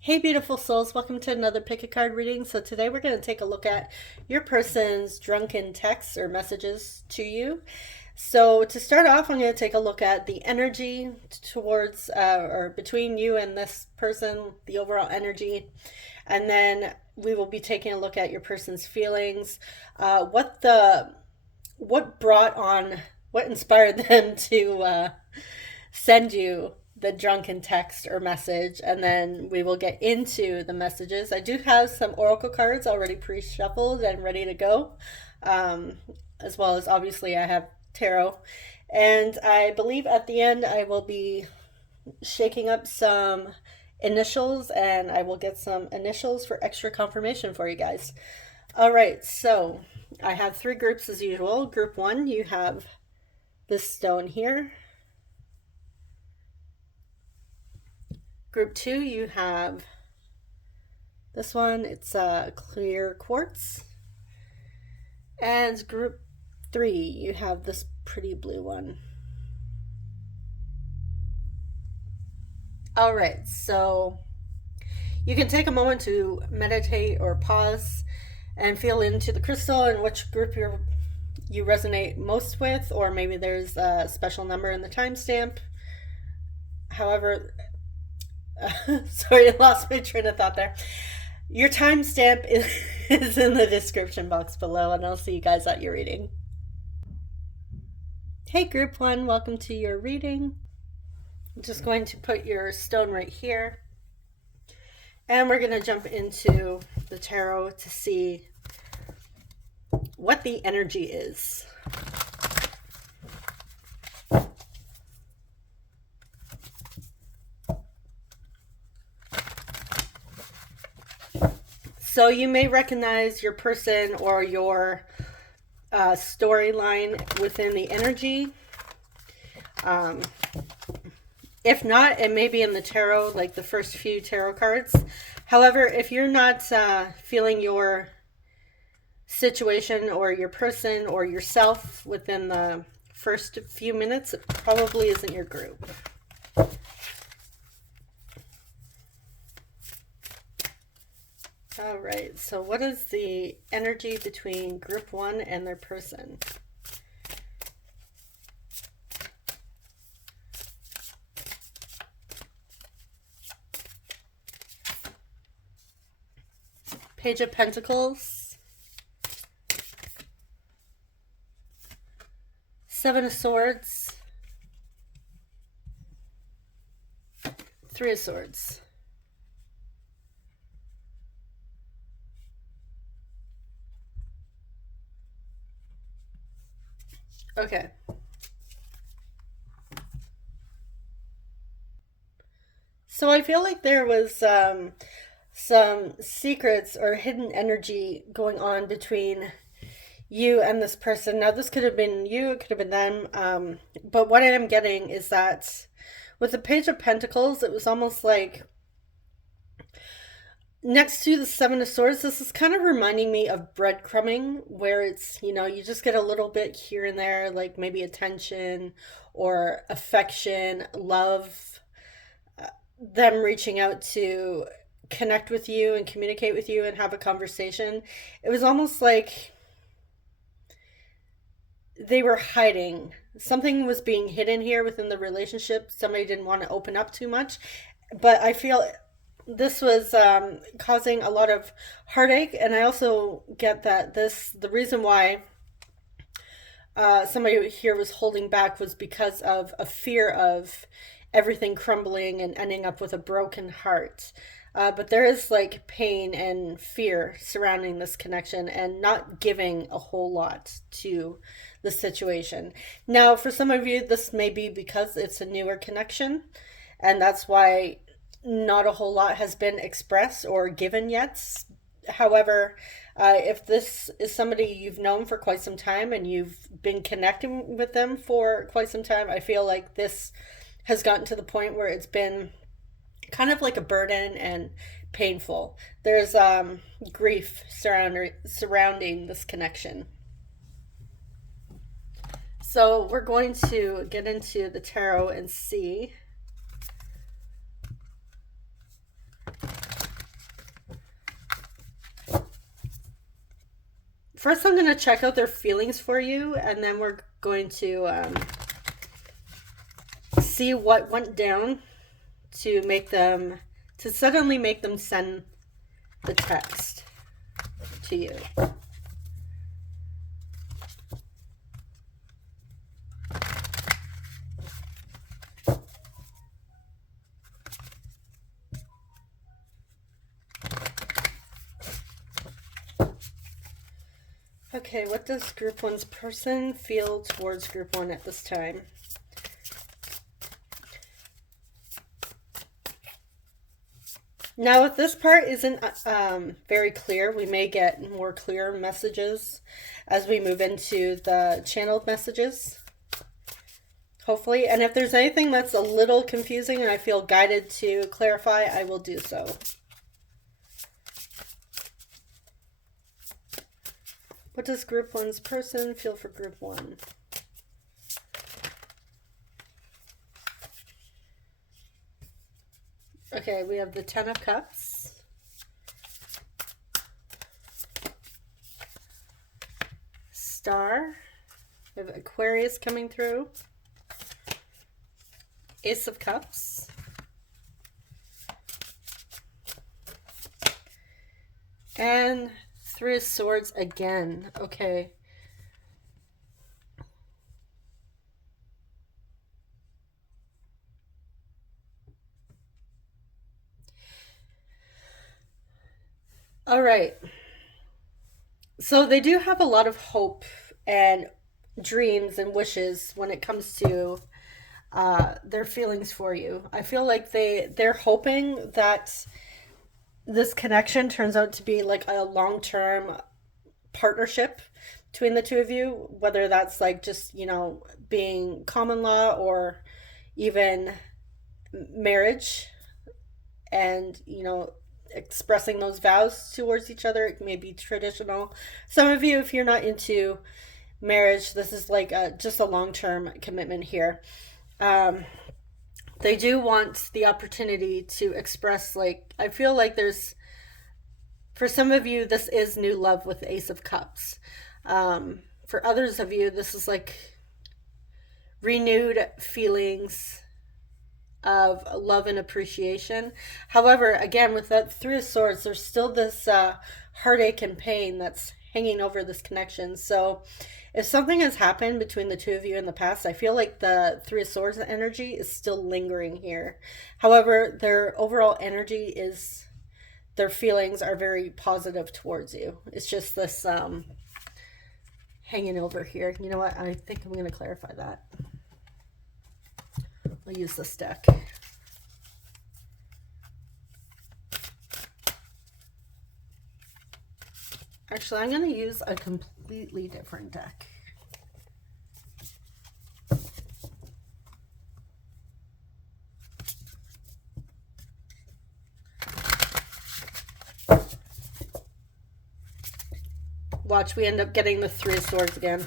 Hey, beautiful souls, welcome to another pick a card reading. So, today we're going to take a look at your person's drunken texts or messages to you. So, to start off, I'm going to take a look at the energy towards or between you and this person, the overall energy. And then we will be taking a look at your person's feelings, what brought on, what inspired them to send you the drunken text or message, and then we will get into the messages. I do have some oracle cards already pre-shuffled and ready to go, um, as well as obviously I have tarot. And I believe at the end I will be shaking up some initials, and I will get some initials for extra confirmation for you guys. All right, so I have three groups as usual. Group one, you have this stone here. Group two, you have this one. It's a clear quartz. And group three, you have this pretty blue one. All right, so you can take a moment to meditate or pause and feel into the crystal and which group you resonate most with, or maybe there's a special number in the timestamp. However, sorry, I lost my train of thought there. Your timestamp is in the description box below, and I'll see you guys at your reading. Hey, group one, welcome to your reading. I'm just going to put your stone right here, and we're going to jump into the tarot to see what the energy is. So you may recognize your person or your storyline within the energy. If not, it may be in the tarot, like the first few tarot cards. However, if you're not feeling your situation or your person or yourself within the first few minutes, it probably isn't your group. All right, so what is the energy between group one and their person? Page of Pentacles, Seven of Swords, Three of Swords. Okay. So I feel like there was some secrets or hidden energy going on between you and this person. Now, this could have been you, it could have been them. But what I am getting is that with the Page of Pentacles, it was almost like next to the Seven of Swords, this is kind of reminding me of breadcrumbing, where it's, you just get a little bit here and there, like maybe attention or affection, love, them reaching out to connect with you and communicate with you and have a conversation. It was almost like they were hiding. Something was being hidden here within the relationship. Somebody didn't want to open up too much. But I feel this was causing a lot of heartache. And I also get that the reason why somebody here was holding back was because of a fear of everything crumbling and ending up with a broken heart. But there is like pain and fear surrounding this connection and not giving a whole lot to the situation. Now, for some of you, this may be because it's a newer connection, and that's why not a whole lot has been expressed or given yet. However, if this is somebody you've known for quite some time and you've been connecting with them for quite some time, I feel like this has gotten to the point where it's been kind of like a burden and painful. There's grief surrounding this connection. So we're going to get into the tarot and see First, I'm going to check out their feelings for you, and then we're going to see what went down to make them, to suddenly make them send the text to you. Okay, what does group one's person feel towards group one at this time? Now, if this part isn't very clear, we may get more clear messages as we move into the channeled messages, hopefully. And if there's anything that's a little confusing and I feel guided to clarify, I will do so. What does group one's person feel for group one? Okay, we have the Ten of Cups. Star. We have Aquarius coming through. Ace of Cups. And Three of Swords again. Okay. All right. So they do have a lot of hope and dreams and wishes when it comes to their feelings for you. I feel like they're hoping that this connection turns out to be like a long-term partnership between the two of you, whether that's like just, you know, being common law or even marriage, and, you know, expressing those vows towards each other. It may be traditional. Some of you, if you're not into marriage, this is like just a long-term commitment here. They do want the opportunity to express, like, I feel like there's, for some of you, this is new love with the Ace of Cups. For others of you, this is like renewed feelings of love and appreciation. However, again, with that Three of Swords, there's still this heartache and pain that's hanging over this connection. So if something has happened between the two of you in the past, I feel like the Three of Swords energy is still lingering here. However, their overall energy is, their feelings are very positive towards you. It's just this hanging over here. You know what? I think I'm going to clarify that. I'll use this deck. Actually, I'm going to use a completely different deck. Watch, we end up getting the Three of Swords again.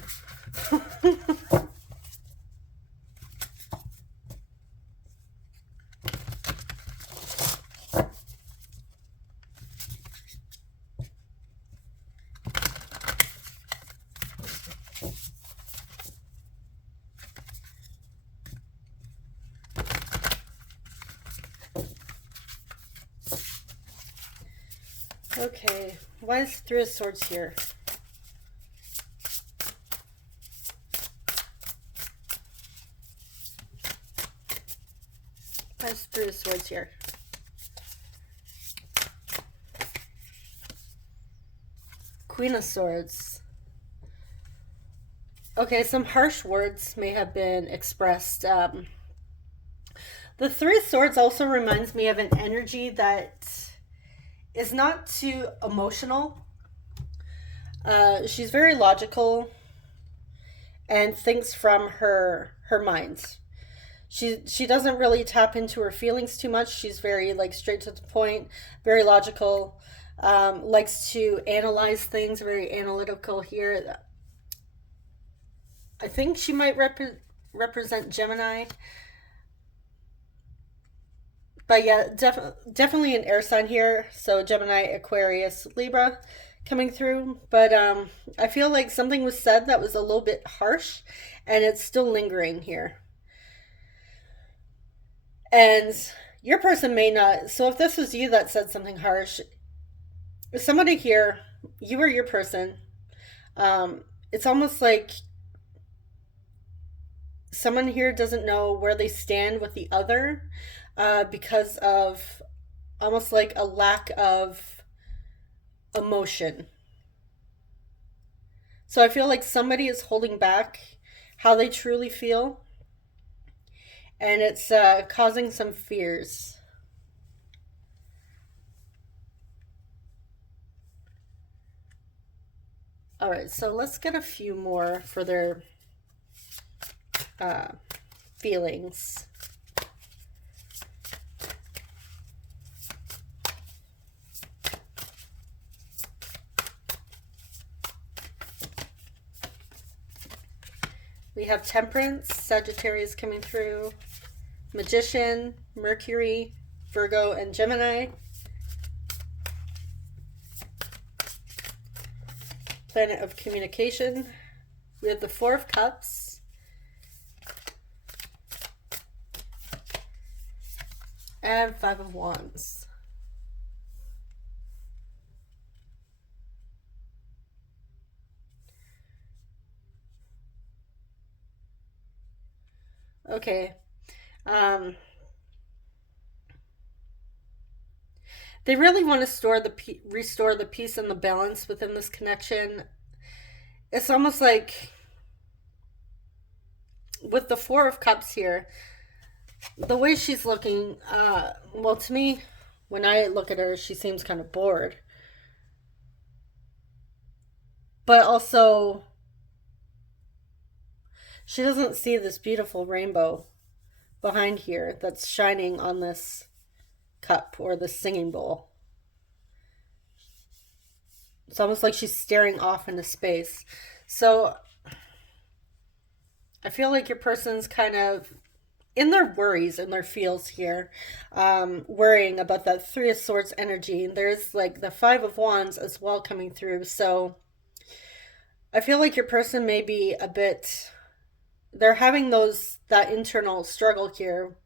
Okay, why is Three of Swords here? Why is Three of Swords here? Queen of Swords. Okay, some harsh words may have been expressed. The Three of Swords also reminds me of an energy that is not too emotional. She's very logical and thinks from her mind. She doesn't really tap into her feelings too much. She's very like straight to the point, very logical, likes to analyze things, very analytical here. I think she might represent Gemini. But yeah, definitely an air sign here. So Gemini, Aquarius, Libra, coming through, but I feel like something was said that was a little bit harsh, and it's still lingering here. And your person may not. So if this was you that said something harsh, somebody here, you or your person, it's almost like someone here doesn't know where they stand with the other, because of almost like a lack of emotion. So I feel like somebody is holding back how they truly feel, and it's causing some fears. All right, so let's get a few more for their uh, feelings. We have Temperance, Sagittarius coming through, Magician, Mercury, Virgo, and Gemini. Planet of Communication. We have the Four of Cups. And Five of Wands. Okay. They really want to restore the peace and the balance within this connection. It's almost like with the Four of Cups here, the way she's looking, well, to me, when I look at her, she seems kind of bored. But also, she doesn't see this beautiful rainbow behind here that's shining on this cup or this singing bowl. It's almost like she's staring off into space. So I feel like your person's kind of in their worries and their feels here, worrying about that Three of Swords energy. And there's like the Five of Wands as well coming through. So I feel like your person may be a bit, they're having that internal struggle here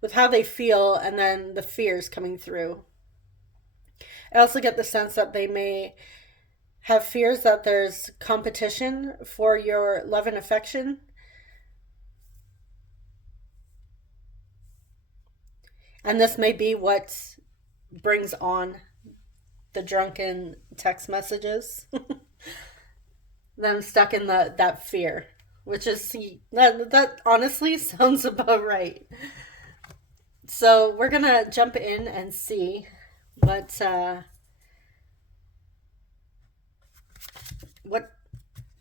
with how they feel, and then the fears coming through. I also get the sense that they may have fears that there's competition for your love and affection. And this may be what brings on the drunken text messages. Them stuck in that fear, which is that honestly sounds about right. So we're gonna jump in and see what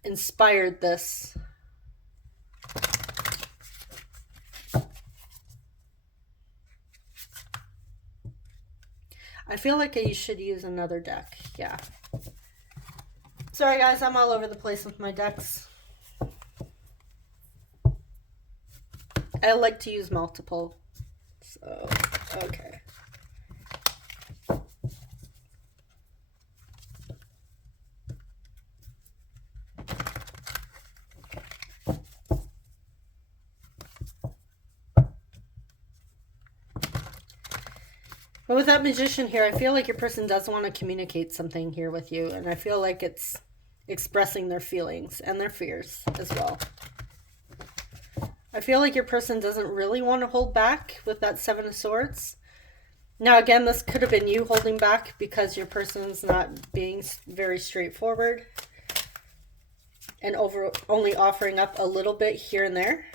inspired this. I feel like I should use another deck. Yeah. Sorry guys, I'm all over the place with my decks. I like to use multiple. So, okay. But with that Magician here, I feel like your person does want to communicate something here with you. And I feel like it's expressing their feelings and their fears as well. I feel like your person doesn't really want to hold back with that Seven of Swords. Now, again, this could have been you holding back because your person's not being very straightforward and only offering up a little bit here and there.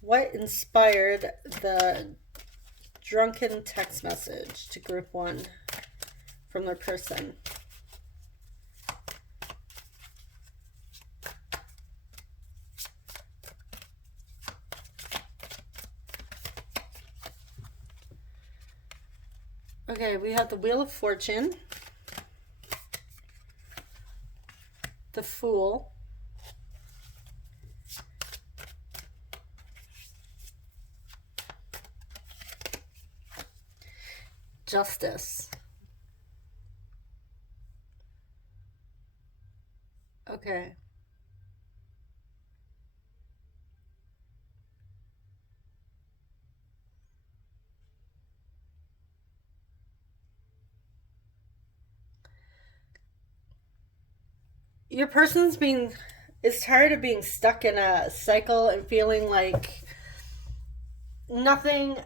What inspired the drunken text message to group one from their person? Okay, we have the Wheel of Fortune, the Fool, Justice. Okay. Your person's being is tired of being stuck in a cycle and feeling like nothing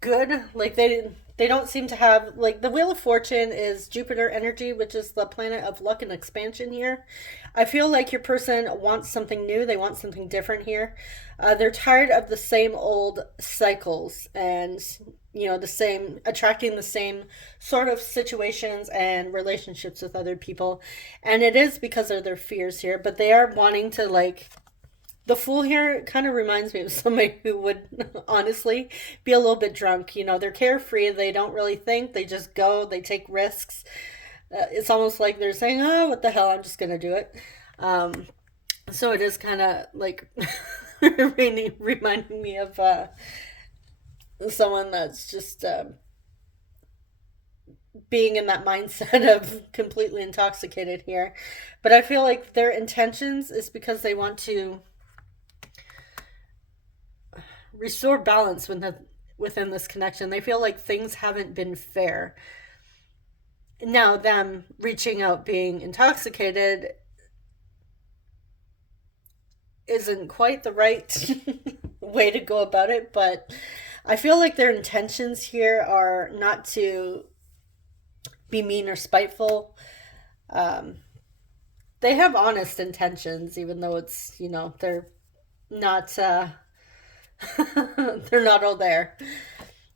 good. Like they don't seem to have, like, the Wheel of Fortune is Jupiter energy, which is the planet of luck and expansion here. I feel like your person wants something new. They want something different here. They're tired of the same old cycles and, the same, attracting the same sort of situations and relationships with other people. And it is because of their fears here, but they are wanting to, like, the Fool here kind of reminds me of somebody who would honestly be a little bit drunk. They're carefree. They don't really think. They just go. They take risks. It's almost like they're saying, "Oh, what the hell? I'm just gonna do it." Um, so it is kind of like reminding me of someone that's just being in that mindset of completely intoxicated here. But I feel like their intentions is because they want to restore balance within this connection. They feel like things haven't been fair. Now, them reaching out, being intoxicated, isn't quite the right way to go about it, but I feel like their intentions here are not to be mean or spiteful. Um, they have honest intentions, even though it's, they're not, they're not all there.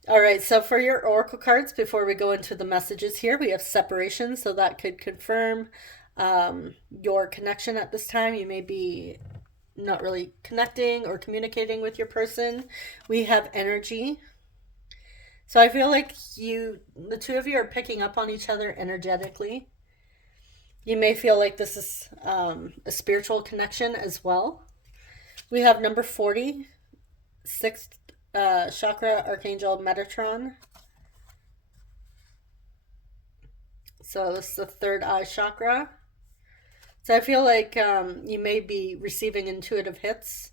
All right, so for your oracle cards, before we go into the messages here, we have separation, so that could confirm your connection at this time. You may be not really connecting or communicating with your person. We have energy. So I feel like the two of you are picking up on each other energetically. You may feel like this is a spiritual connection as well. We have number 40, sixth chakra, Archangel Metatron. So this is the third eye chakra. So I feel like you may be receiving intuitive hits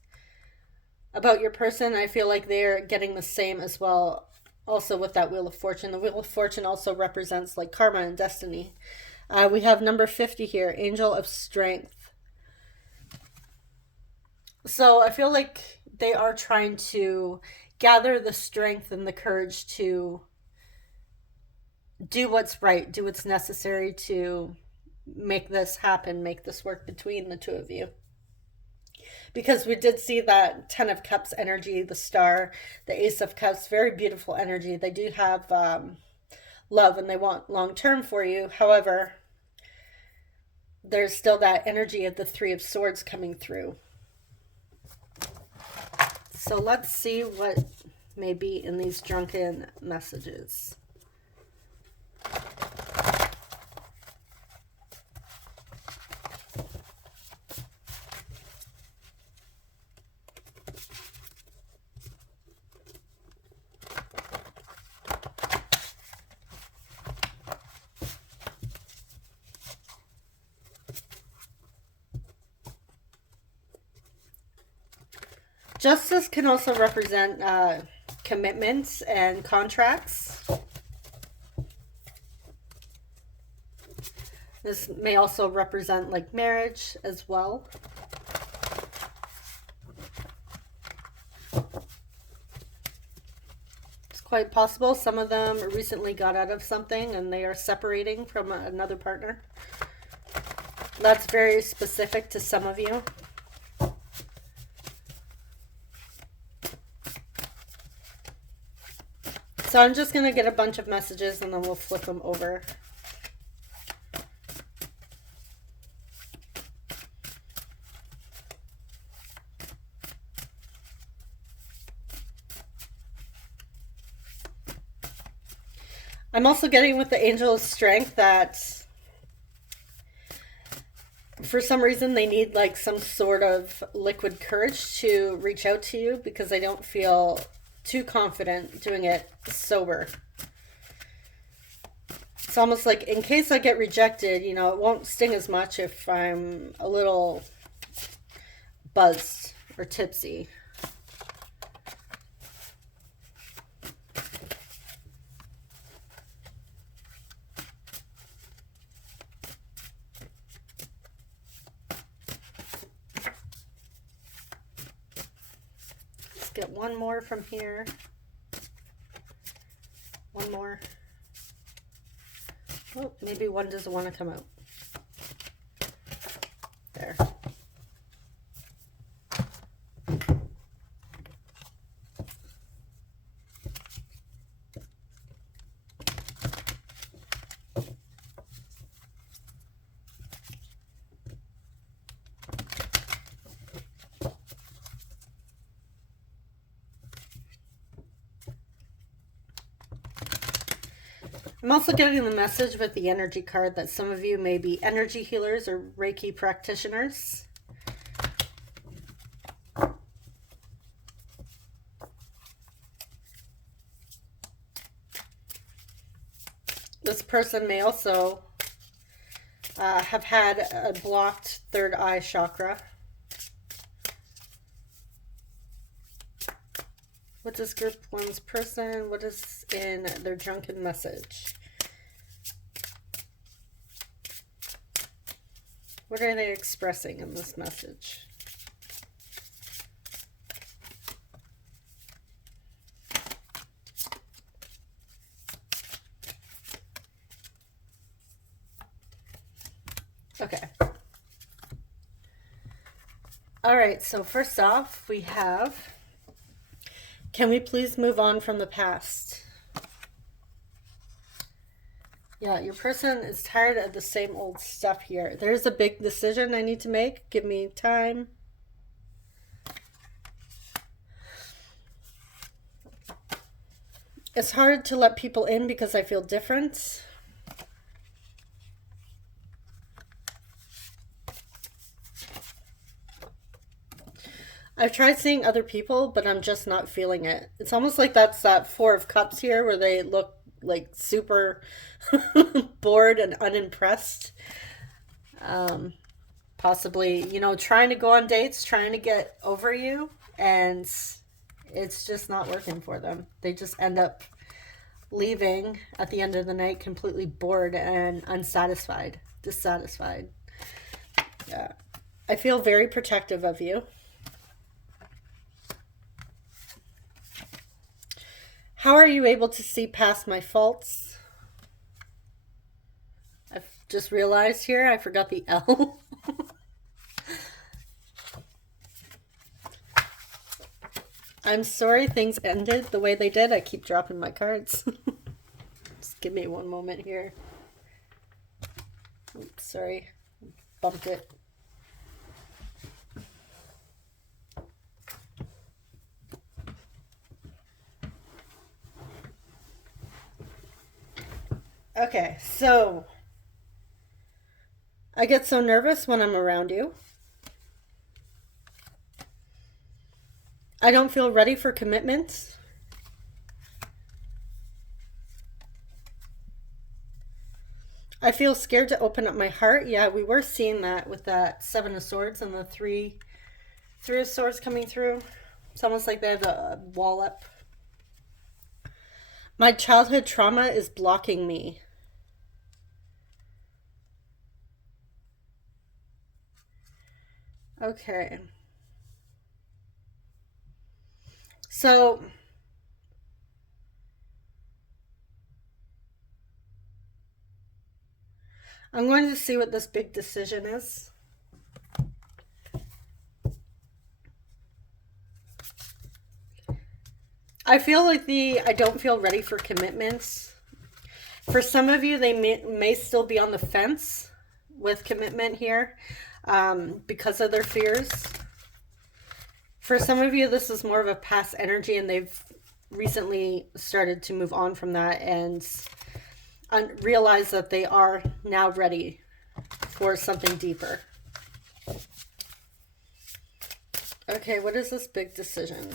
about your person. I feel like they're getting the same as well. Also with that Wheel of Fortune. The Wheel of Fortune also represents like karma and destiny. We have number 50 here, Angel of Strength. So I feel like they are trying to gather the strength and the courage to do what's right, do what's necessary to make this happen, make this work between the two of you. Because we did see that Ten of Cups energy, the Star, the Ace of Cups, very beautiful energy. They do have love and they want long term for you. However, there's still that energy of the Three of Swords coming through. So let's see what may be in these drunken messages. Justice can also represent commitments and contracts. This may also represent like marriage as well. It's quite possible some of them recently got out of something and they are separating from another partner. That's very specific to some of you. So I'm just going to get a bunch of messages and then we'll flip them over. I'm also getting with the Angel of Strength that for some reason they need like some sort of liquid courage to reach out to you because they don't feel too confident doing it sober. It's almost like, in case I get rejected, you know, it won't sting as much if I'm a little buzzed or tipsy. Let's get one more from here. One more. Oh, maybe one doesn't want to come out. There. I'm also getting the message with the energy card that some of you may be energy healers or Reiki practitioners. This person may also have had a blocked third eye chakra. What's this group one's person? What is in their drunken message? What are they expressing in this message? Okay. All right, so first off, we have, can we please move on from the past? Yeah, your person is tired of the same old stuff here. There's a big decision I need to make. Give me time. It's hard to let people in because I feel different. I've tried seeing other people, but I'm just not feeling it. It's almost like that's that Four of Cups here where they look like super bored and unimpressed. Possibly, you know, trying to go on dates, trying to get over you, and it's just not working for them. They just end up leaving at the end of the night completely bored and unsatisfied, dissatisfied. Yeah. I feel very protective of you. How are you able to see past my faults? I've just realized here I forgot the L. I'm sorry things ended the way they did. I keep dropping my cards. Just give me one moment here. Oops, sorry. Bumped it. Okay, so I get so nervous when I'm around you. I don't feel ready for commitment. I feel scared to open up my heart. Yeah, we were seeing that with that Seven of Swords and the three of Swords coming through. It's almost like they have a wall up. My childhood trauma is blocking me. Okay. So I'm going to see what this big decision is. I feel like I don't feel ready for commitments. For some of you, they may still be on the fence with commitment here because of their fears. For some of you, this is more of a past energy and they've recently started to move on from that and realize that they are now ready for something deeper. Okay, what is this big decision?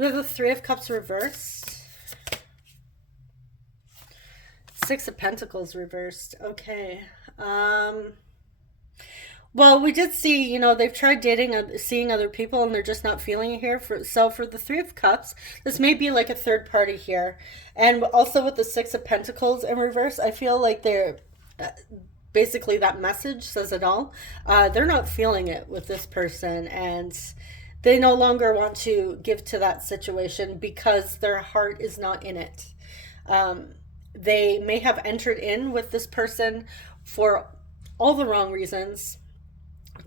We have the Three of Cups reversed. Six of Pentacles reversed. Okay. Well, we did see, they've tried dating, seeing other people, and they're just not feeling it here. For the Three of Cups, this may be like a third party here, and also with the Six of Pentacles in reverse, I feel like they're basically that message says it all. They're not feeling it with this person, and they no longer want to give to that situation because their heart is not in it. They may have entered in with this person for all the wrong reasons,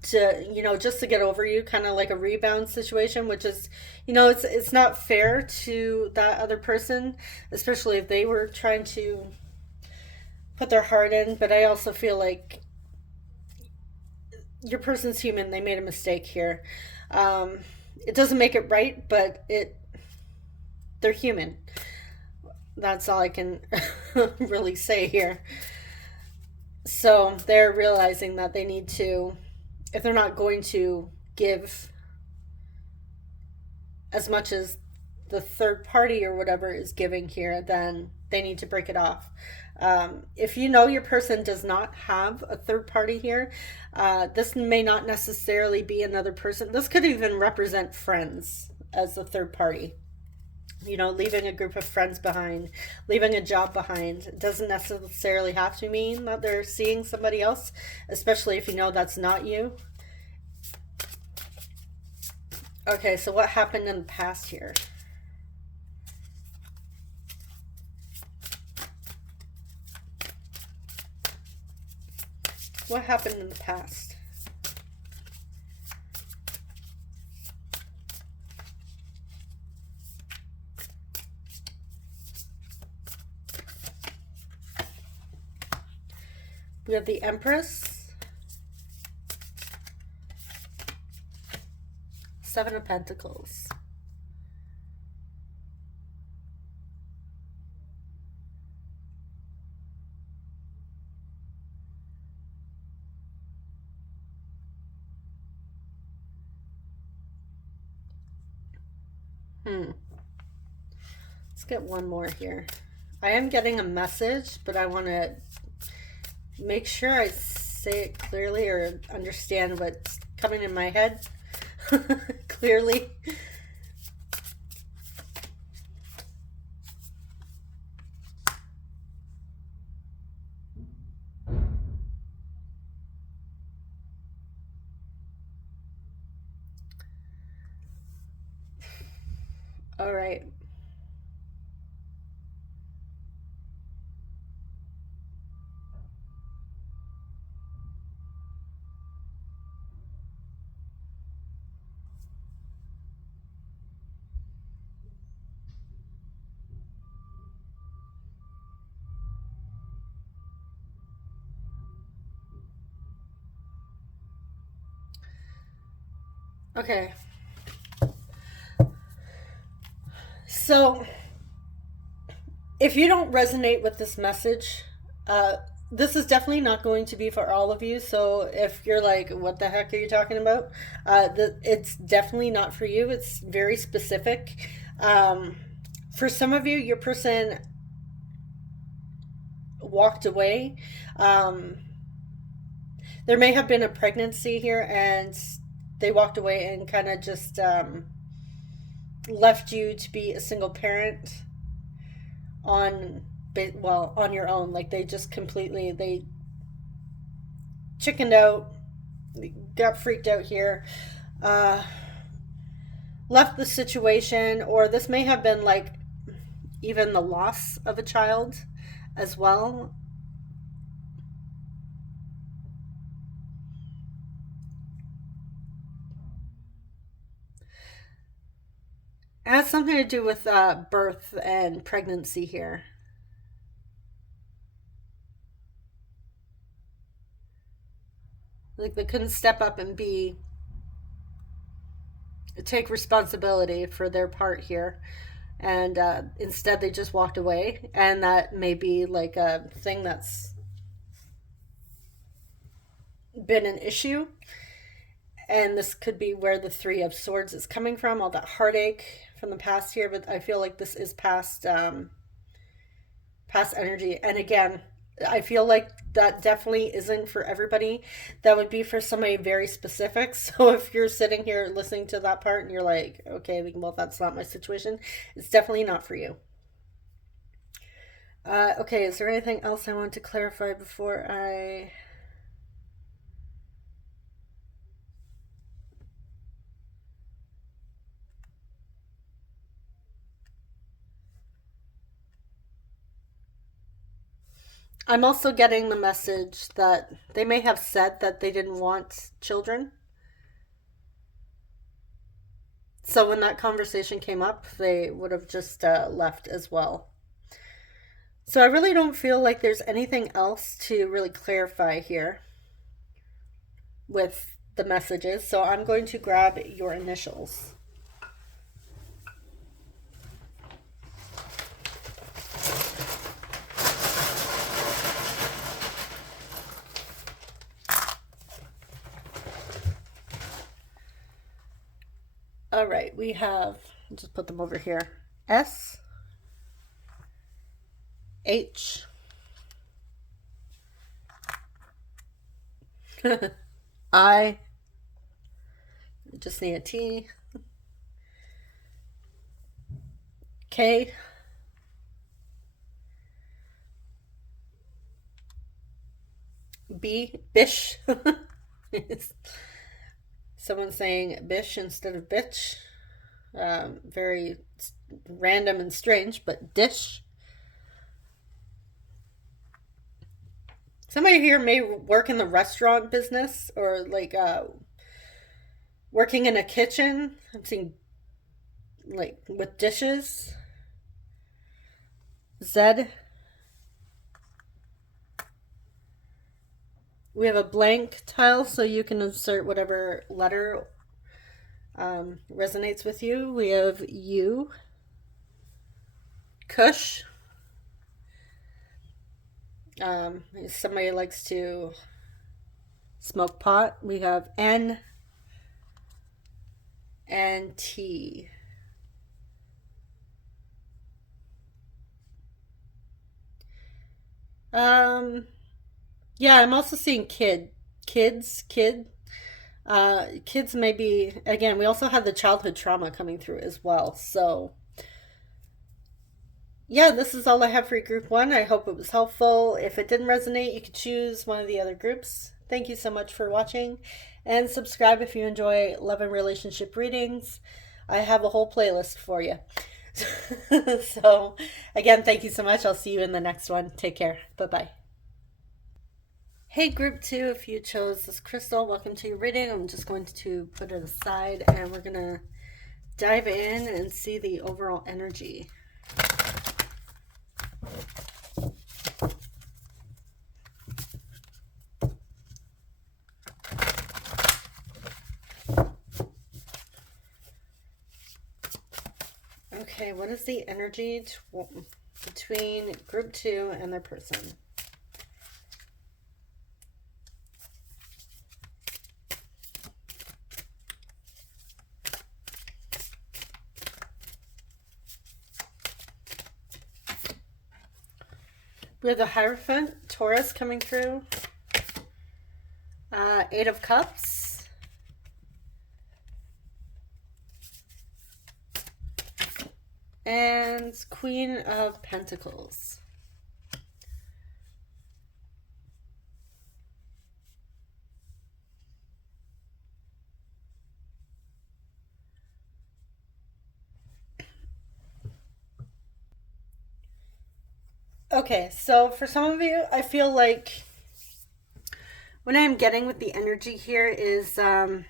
to just to get over you, kind of like a rebound situation, which is it's not fair to that other person, especially if they were trying to put their heart in. But I also feel like your person's human. They made a mistake here. It doesn't make it right, but they're human. That's all I can really say here. So they're realizing that they need to, if they're not going to give as much as the third party or whatever is giving here, then they need to break it off. If your person does not have a third party here, this may not necessarily be another person. This could even represent friends as the third party. Leaving a group of friends behind, leaving a job behind. It doesn't necessarily have to mean that they're seeing somebody else, especially if that's not you. Okay, so what happened in the past here? What happened in the past? We have the Empress, Seven of Pentacles, Let's get one more here. I am getting a message, but I want to make sure I say it clearly or understand what's coming in my head clearly. All right. Okay. So, if you don't resonate with this message, this is definitely not going to be for all of you. So if you're like, what the heck are you talking about? It's definitely not for you. It's very specific. For some of you, your person walked away. There may have been a pregnancy here and they walked away and kind of just left you to be a single parent on your own. Like they just completely, they chickened out, got freaked out here, left the situation. Or this may have been like even the loss of a child as well. It has something to do with birth and pregnancy here. Like they couldn't step up and take responsibility for their part here. And instead they just walked away. And that may be like a thing that's been an issue. And this could be where the Three of Swords is coming from, all that heartache from the past year. But I feel like this is past energy. And again, I feel like that definitely isn't for everybody. That would be for somebody very specific. So if you're sitting here listening to that part and you're like, okay, well, that's not my situation, it's definitely not for you. Okay, is there anything else I want to clarify before I. I'm also getting the message that they may have said that they didn't want children. So when that conversation came up, they would have just left as well. So I really don't feel like there's anything else to really clarify here with the messages. So I'm going to grab your initials. All right, we have, just put them over here, S, H, I, just need a T, K, B, Bish. Someone's saying bish instead of bitch. Very random and strange, but dish. Somebody here may work in the restaurant business or like working in a kitchen. I'm seeing like with dishes. Z. We have a blank tile, so you can insert whatever letter resonates with you. We have U. Kush. Somebody likes to smoke pot. We have N and T. Yeah, I'm also seeing kid. Kids maybe, again, we also have the childhood trauma coming through as well. So, yeah, this is all I have for group one. I hope it was helpful. If it didn't resonate, you could choose one of the other groups. Thank you so much for watching, and subscribe if you enjoy love and relationship readings. I have a whole playlist for you. So, again, thank you so much. I'll see you in the next one. Take care. Bye bye. Hey, group two, if you chose this crystal, welcome to your reading. I'm just going to put it aside and we're going to dive in and see the overall energy. Okay, what is the energy between group two and their person? We have the Hierophant, Taurus coming through. Eight of Cups. And Queen of Pentacles. Okay, so for some of you, I feel like what I'm getting with the energy here is I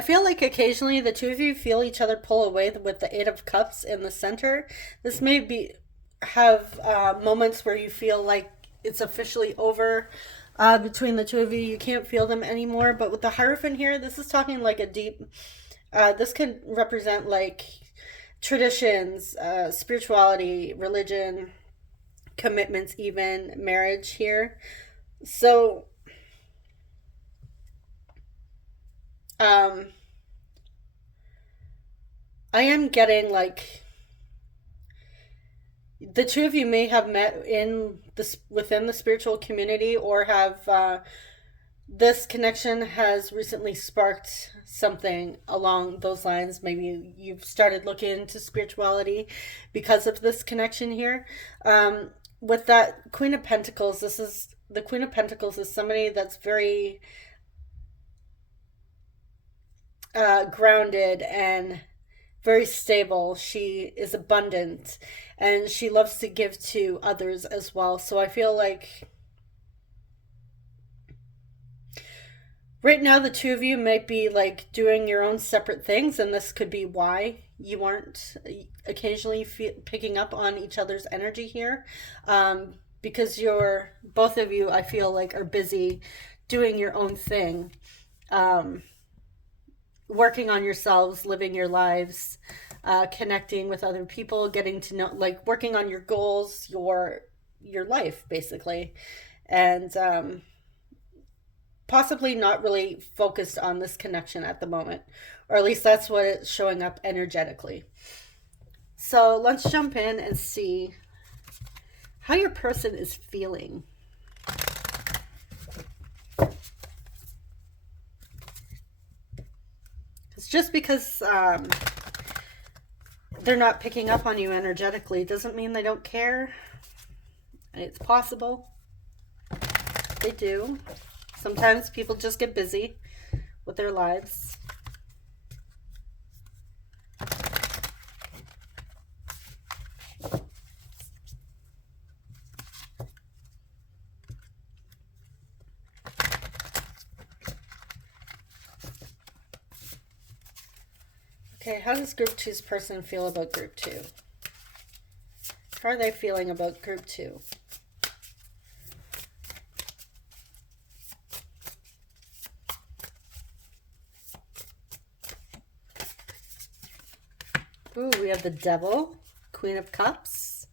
feel like occasionally the two of you feel each other pull away with the Eight of Cups in the center. This may be have moments where you feel like it's officially over between the two of you. You can't feel them anymore. But with the Hierophant here, this is talking like a deep. This could represent like traditions, spirituality, religion, commitments, even marriage here. So, um, I am getting like the two of you may have met in this within the spiritual community, or have this connection has recently sparked something along those lines. Maybe you've started looking into spirituality because of this connection here. With that Queen of Pentacles, this is the Queen of Pentacles is somebody that's very grounded and very stable. She is abundant and she loves to give to others as well. So I feel like right now the two of you might be like doing your own separate things, and this could be why you aren't occasionally picking up on each other's energy here. Because you're both of you, I feel like, are busy doing your own thing. Um, Working on yourselves, living your lives, connecting with other people, getting to know, like working on your goals, your life basically, and possibly not really focused on this connection at the moment, or at least that's what it's showing up energetically. So let's jump in and see how your person is feeling. It's just because they're not picking up on you energetically doesn't mean they don't care. It's possible they do. Sometimes people just get busy with their lives. Okay, how does Group Two's person feel about Group Two? How are they feeling about Group Two? Ooh, we have the Devil, Queen of Cups.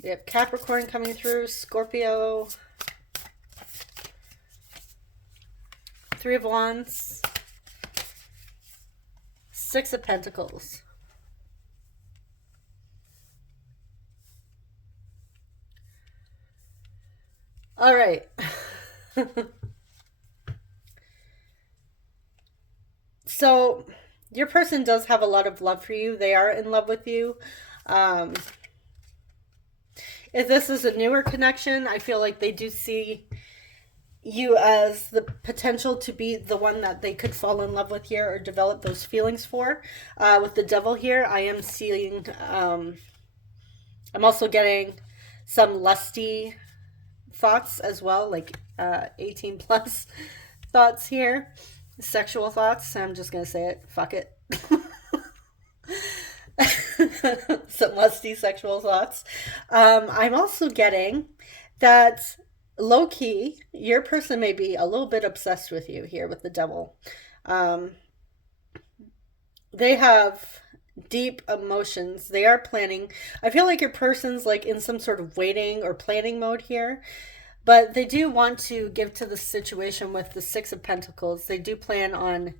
We have Capricorn coming through, Scorpio, Three of Wands, Six of Pentacles. All right. So your person does have a lot of love for you. They are in love with you. Um, if this is a newer connection, I feel like they do see you as the potential to be the one that they could fall in love with here or develop those feelings for. With the Devil here, I am seeing, I'm also getting some lusty thoughts as well, like 18 plus thoughts here. Sexual thoughts. I'm just going to say it. Fuck it. Some lusty sexual thoughts. I'm also getting that low key, your person may be a little bit obsessed with you here with the Devil. Um, they have deep emotions. They are planning. I feel like your person's like in some sort of waiting or planning mode here. But they do want to give to the situation with the Six of Pentacles. They do plan on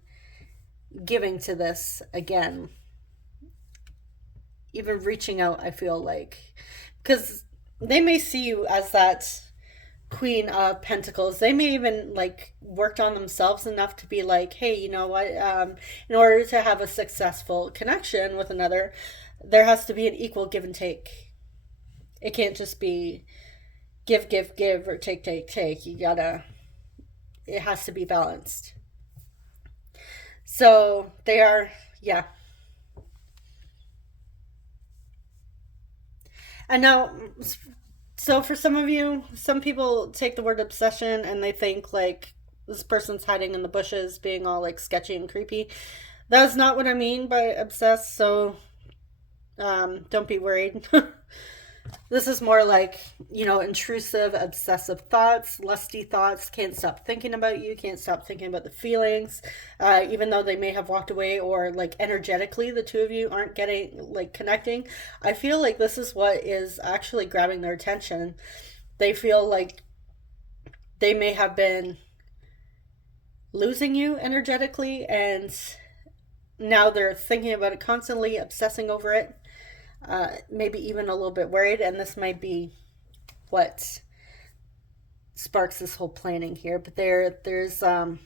giving to this again. Even reaching out, I feel like. Because they may see you as that Queen of Pentacles. They may even like worked on themselves enough to be like, hey, you know what? In order to have a successful connection with another, there has to be an equal give and take. It can't just be give, give, give, or take, take, take. It has to be balanced. So they are, yeah. And now, so for some of you, some people take the word obsession and they think like this person's hiding in the bushes, being all like sketchy and creepy. That's not what I mean by obsessed, so don't be worried. This is more like, intrusive, obsessive thoughts, lusty thoughts, can't stop thinking about you, can't stop thinking about the feelings, even though they may have walked away or like energetically the two of you aren't getting like connecting. I feel like this is what is actually grabbing their attention. They feel like they may have been losing you energetically, and now they're thinking about it constantly, obsessing over it, maybe even a little bit worried, and this might be what sparks this whole planning here. But there's in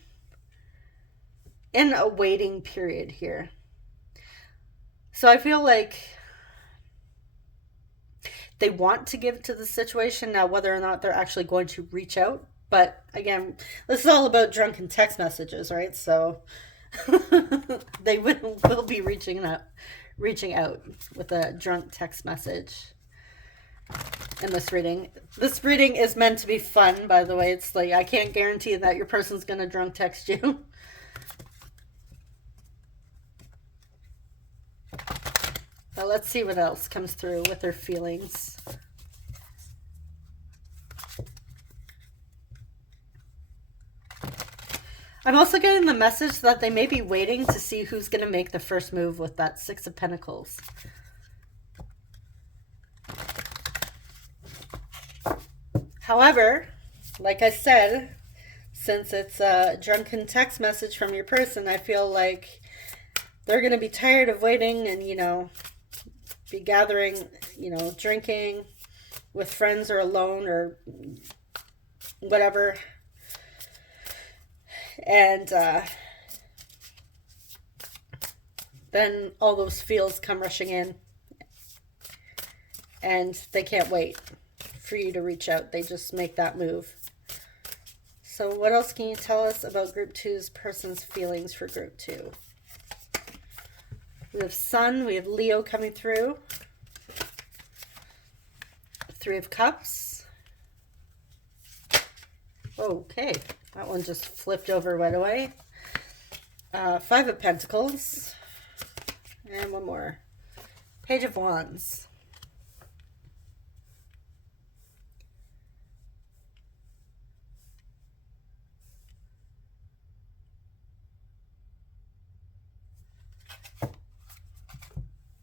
a waiting period here. So I feel like they want to give to the situation now, whether or not they're actually going to reach out. But again, this is all about drunken text messages, right? So they will be reaching out with a drunk text message in this reading. This reading is meant to be fun, by the way. It's like I can't guarantee that your person's gonna drunk text you. But let's see what else comes through with their feelings. I'm also getting the message that they may be waiting to see who's going to make the first move with that Six of Pentacles. However, like I said, since it's a drunken text message from your person, I feel like they're going to be tired of waiting and, be gathering, drinking with friends or alone or whatever. And then all those feels come rushing in, and they can't wait for you to reach out. They just make that move. So what else can you tell us about Group 2's person's feelings for Group 2? We have Sun, we have Leo coming through. Three of Cups. Okay, that one just flipped over right away. Five of Pentacles. And one more. Page of Wands.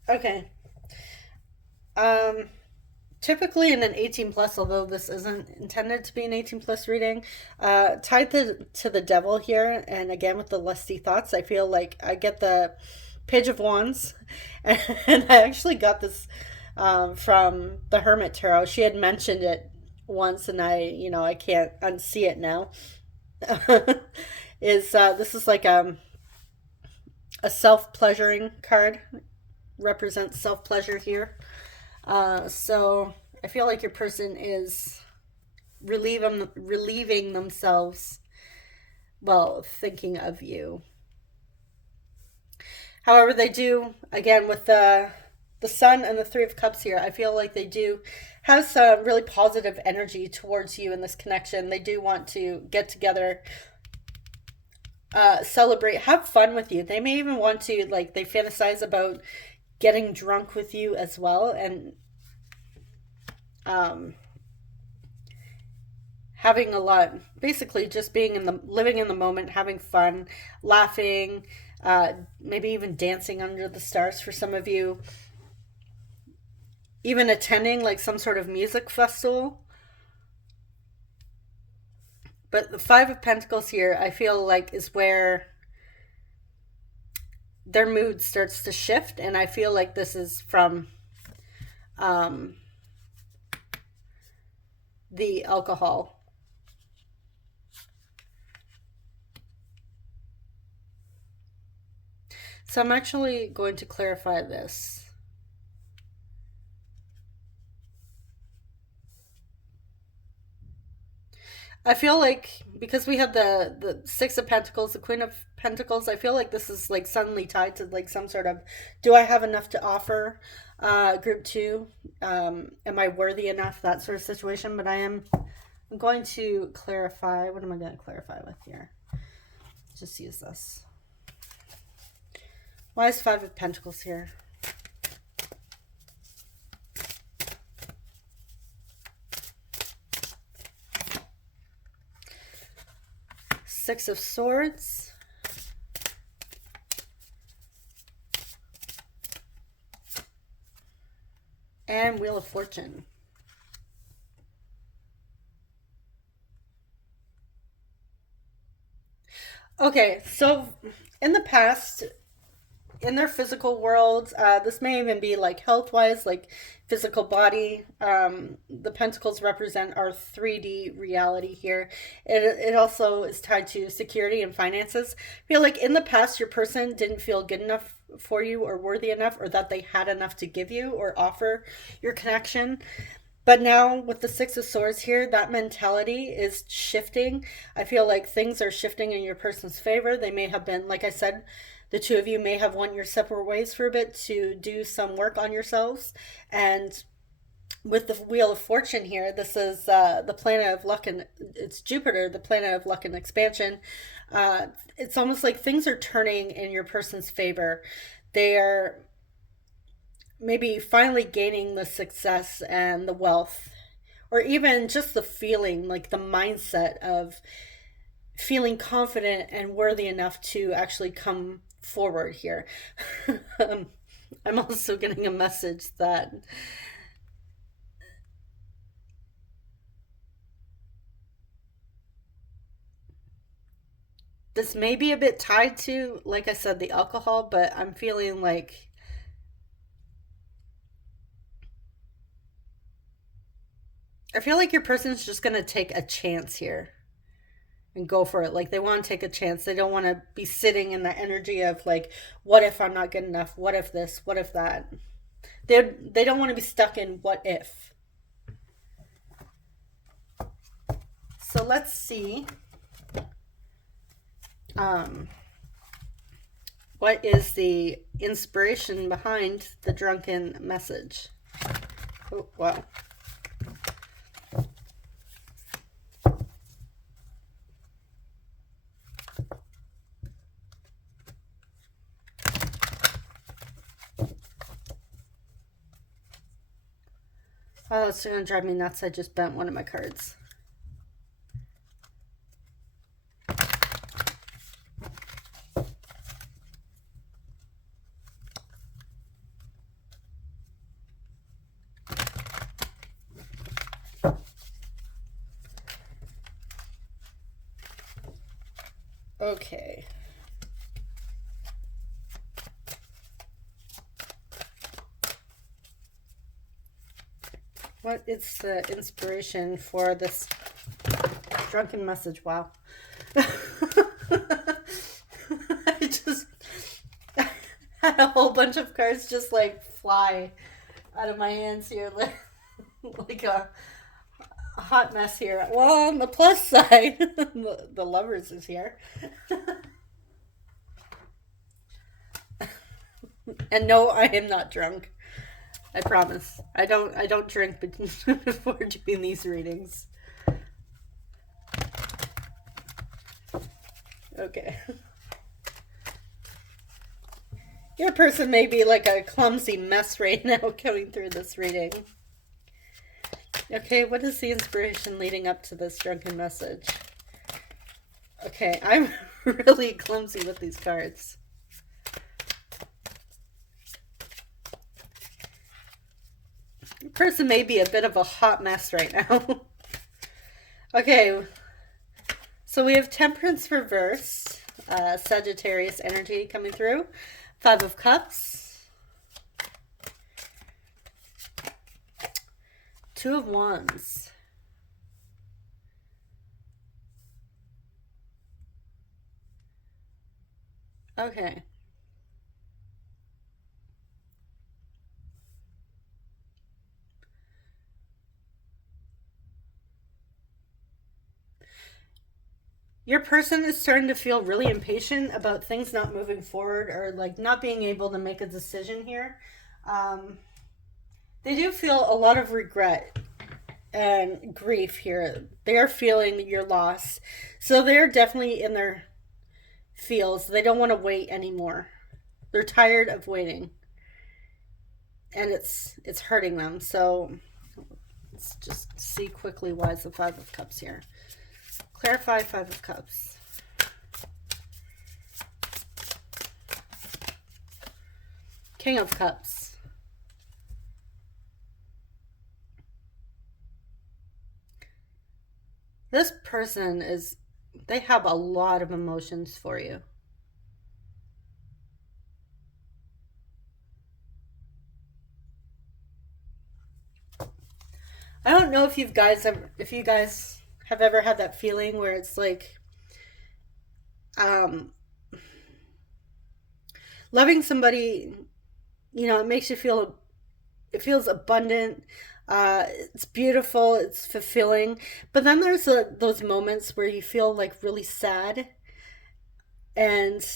Okay. Typically in an 18 plus, although this isn't intended to be an 18 plus reading, tied to the devil here, and again with the lusty thoughts, I feel like I get the Page of Wands, and I actually got this from the Hermit Tarot. She had mentioned it once, and I can't unsee it now. This is like a self-pleasuring card, represents self-pleasure here. So I feel like your person is relieving themselves while thinking of you. However, they do, again, with the Sun and the Three of Cups here, I feel like they do have some really positive energy towards you in this connection. They do want to get together, celebrate, have fun with you. They may even want to, like, they fantasize about getting drunk with you as well, and having a lot, basically just living in the moment, having fun, laughing, maybe even dancing under the stars for some of you, even attending like some sort of music festival. But the Five of Pentacles here, I feel like, is where their mood starts to shift, and I feel like this is from the alcohol. So I'm actually going to clarify this. I feel like because we have the Six of Pentacles, the Queen of Pentacles, I feel like this is like suddenly tied to like some sort of, do I have enough to offer Group 2? Am I worthy enough? That sort of situation. But I'm going to clarify. What am I going to clarify with here? Just use this. Why is Five of Pentacles here? Six of Swords. And Wheel of Fortune. Okay, so in the past, in their physical world, this may even be like health wise, like physical body. The pentacles represent our 3D reality here. It also is tied to security and finances. I feel like in the past, your person didn't feel good enough for you or worthy enough, or that they had enough to give you or offer your connection. But now with the Six of Swords here, that mentality is shifting. I feel like things are shifting in your person's favor. They may have been, like I said, the two of you may have went your separate ways for a bit to do some work on yourselves. And with the Wheel of Fortune here, this is the planet of luck, and it's Jupiter, the planet of luck and expansion. It's almost like things are turning in your person's favor. They are maybe finally gaining the success and the wealth, or even just the feeling, like the mindset of feeling confident and worthy enough to actually come forward here. I'm also getting a message that this may be a bit tied to, like I said, the alcohol, but I'm feeling like I feel like your person's just going to take a chance here and go for it. Like they want to take a chance. They don't want to be sitting in the energy of like, what if I'm not good enough? What if this? What if that? They don't want to be stuck in what if. So let's see. What is the inspiration behind the drunken message? Oh, wow. Oh, it's going to drive me nuts. I just bent one of my cards. Okay. What is the inspiration for this drunken message? Wow. I just had a whole bunch of cards just like fly out of my hands here, like a hot mess here. Well, on the plus side, the Lovers is here. And no, I am not drunk. I promise. I don't drink before doing these readings. Okay. Your person may be like a clumsy mess right now coming through this reading. Okay, what is the inspiration leading up to this drunken message? Okay, I'm really clumsy with these cards. Your person may be a bit of a hot mess right now. Okay, so we have Temperance reverse, Sagittarius energy coming through. Five of Cups. Two of Wands. Okay. Your person is starting to feel really impatient about things not moving forward, or like not being able to make a decision here. They do feel a lot of regret and grief here. They are feeling your loss. So they're definitely in their feels. They don't want to wait anymore. They're tired of waiting. And it's hurting them. So let's just see quickly why is the Five of Cups here. Clarify Five of Cups. King of Cups. This person is, they have a lot of emotions for you. I don't know if if you guys have ever had that feeling where it's like, um, loving somebody, it makes you feel, it feels abundant. It's beautiful. It's fulfilling. But then there's those moments where you feel like really sad and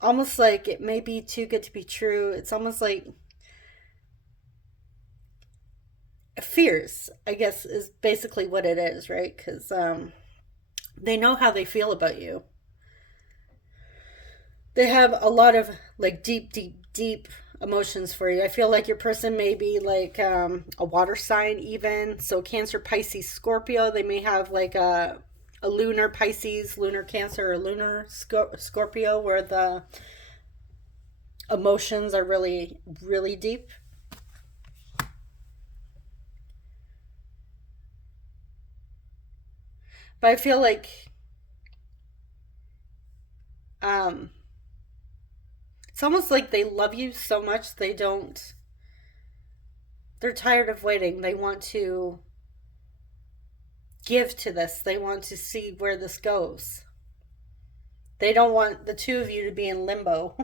almost like it may be too good to be true. It's almost like fears, I guess, is basically what it is, right? Because they know how they feel about you. They have a lot of like deep, deep, deep emotions for you. I feel like your person may be like a water sign, even. So, Cancer, Pisces, Scorpio. They may have like a lunar Pisces, lunar Cancer, or lunar Scorpio, where the emotions are really, really deep. But I feel like um, it's almost like they love you so much they don't, they're tired of waiting. They want to give to this, they want to see where this goes. They don't want the two of you to be in limbo.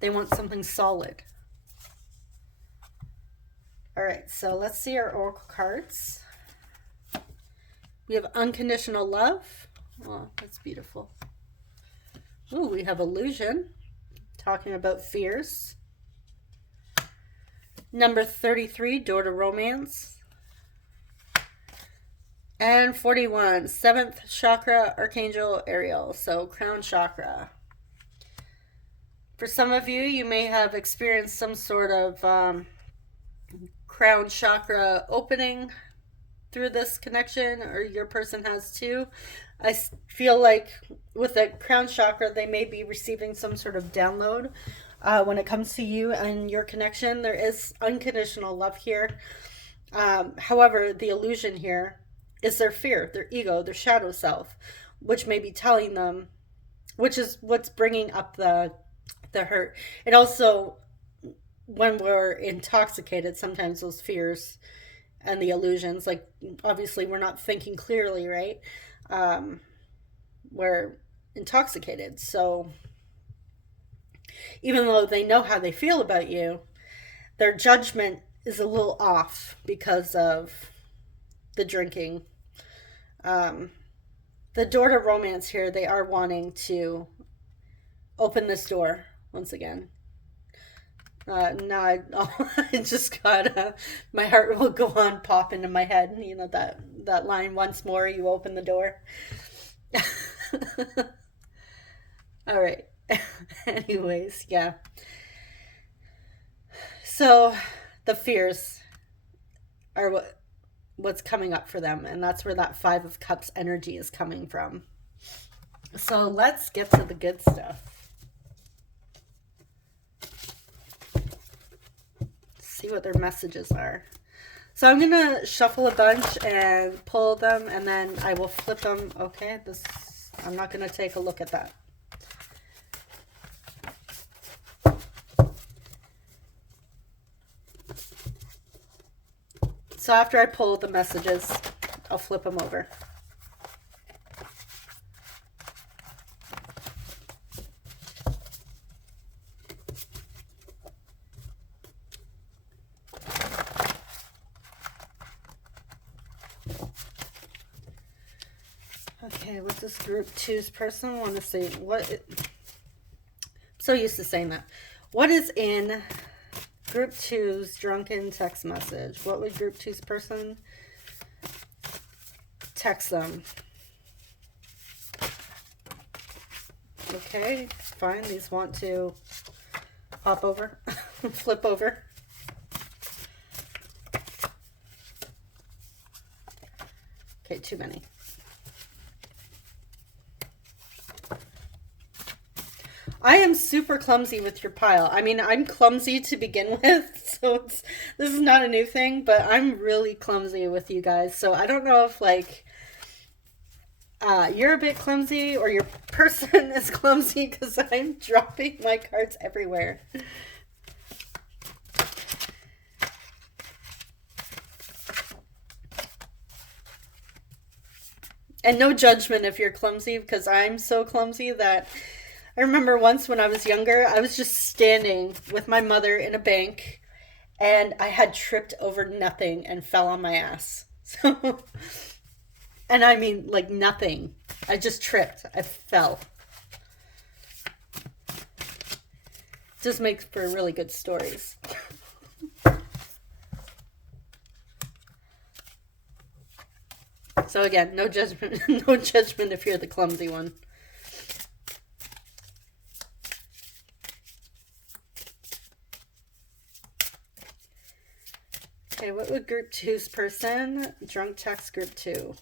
They want something solid. All right, so let's see our oracle cards. We have unconditional love. Oh, that's beautiful. Ooh, we have illusion, talking about fears. Number 33, door to romance. And 41, 7th chakra, Archangel Ariel, so crown chakra. For some of you, you may have experienced some sort of crown chakra opening through this connection, or your person has too. I feel like with the crown chakra, they may be receiving some sort of download when it comes to you and your connection. There is unconditional love here. However, the illusion here is their fear, their ego, their shadow self, which may be telling them, which is what's bringing up the hurt. It also, when we're intoxicated, sometimes those fears and the illusions, like obviously we're not thinking clearly, right? We're intoxicated. So even though they know how they feel about you, their judgment is a little off because of the drinking. The door to romance here, they are wanting to open this door once again. No, I just got my heart will go on pop into my head. You know that line, once more you open the door. All right. Anyways, yeah. So the fears are what's coming up for them, and that's where that 5 of Cups energy is coming from. So let's get to the good stuff. See what their messages are. So I'm gonna shuffle a bunch and pull them, and then I will flip them. Okay, I'm not gonna take a look at that. So after I pull the messages, I'll flip them over. Okay, what's this group 2's person want to say? I'm so used to saying that. What is in group 2's drunken text message? What would group 2's person text them? Okay, fine. These want to hop over, flip over. Okay, too many. I am super clumsy with your pile. I mean, I'm clumsy to begin with, so this is not a new thing, but I'm really clumsy with you guys. So I don't know if like you're a bit clumsy or your person is clumsy because I'm dropping my cards everywhere. And no judgment if you're clumsy because I'm so clumsy that I remember once when I was younger, I was just standing with my mother in a bank and I had tripped over nothing and fell on my ass. So, and I mean like nothing. I just tripped. I fell. Just makes for really good stories. So again, no judgment, no judgment if you're the clumsy one. Okay, what would group two's person? Drunk text group two.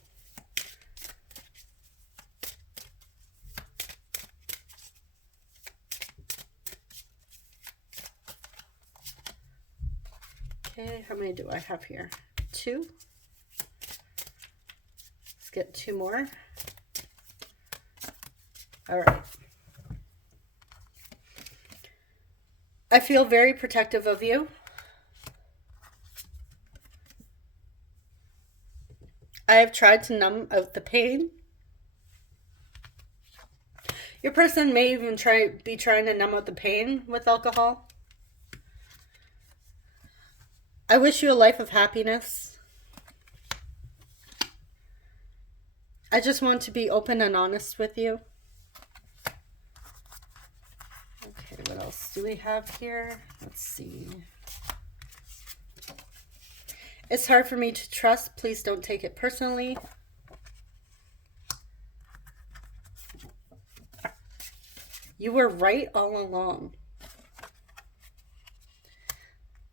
Okay, how many do I have here? Two. Let's get two more. All right. I feel very protective of you. I have tried to numb out the pain. Your person may even be trying to numb out the pain with alcohol. I wish you a life of happiness. I just want to be open and honest with you. Okay, what else do we have here? Let's see. It's hard for me to trust. Please don't take it personally. You were right all along.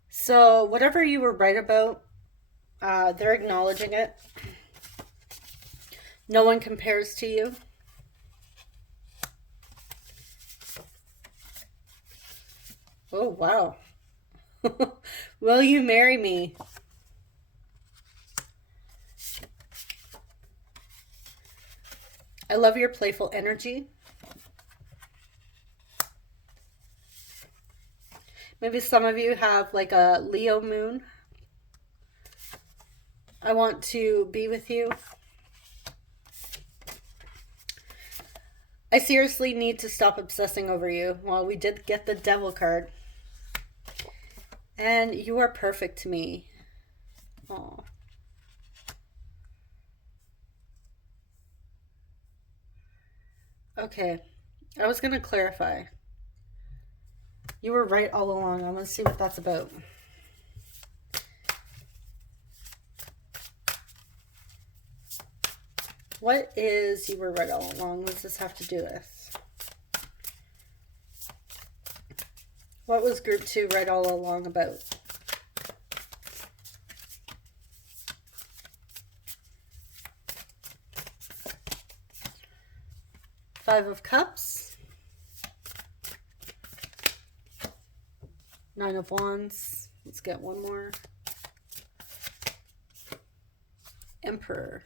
So whatever you were right about, they're acknowledging it. No one compares to you. Oh, wow. Will you marry me? I love your playful energy. Maybe some of you have like a Leo moon. I want to be with you. I seriously need to stop obsessing over you. Well, we did get the Devil card. And you are perfect to me. Aww. Okay, I was going to clarify. You were right all along. I'm going to see what that's about. What is you were right all along? What does this have to do with? What was group two right all along about? Five of Cups. Nine of Wands. Let's get one more. Emperor.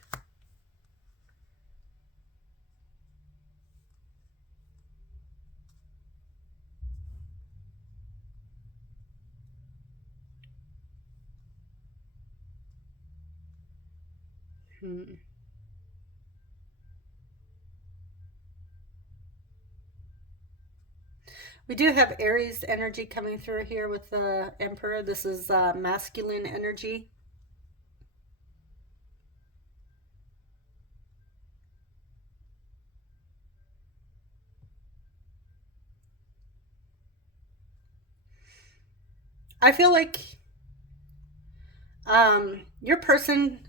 We do have Aries energy coming through here with the Emperor. This is masculine energy. I feel like your person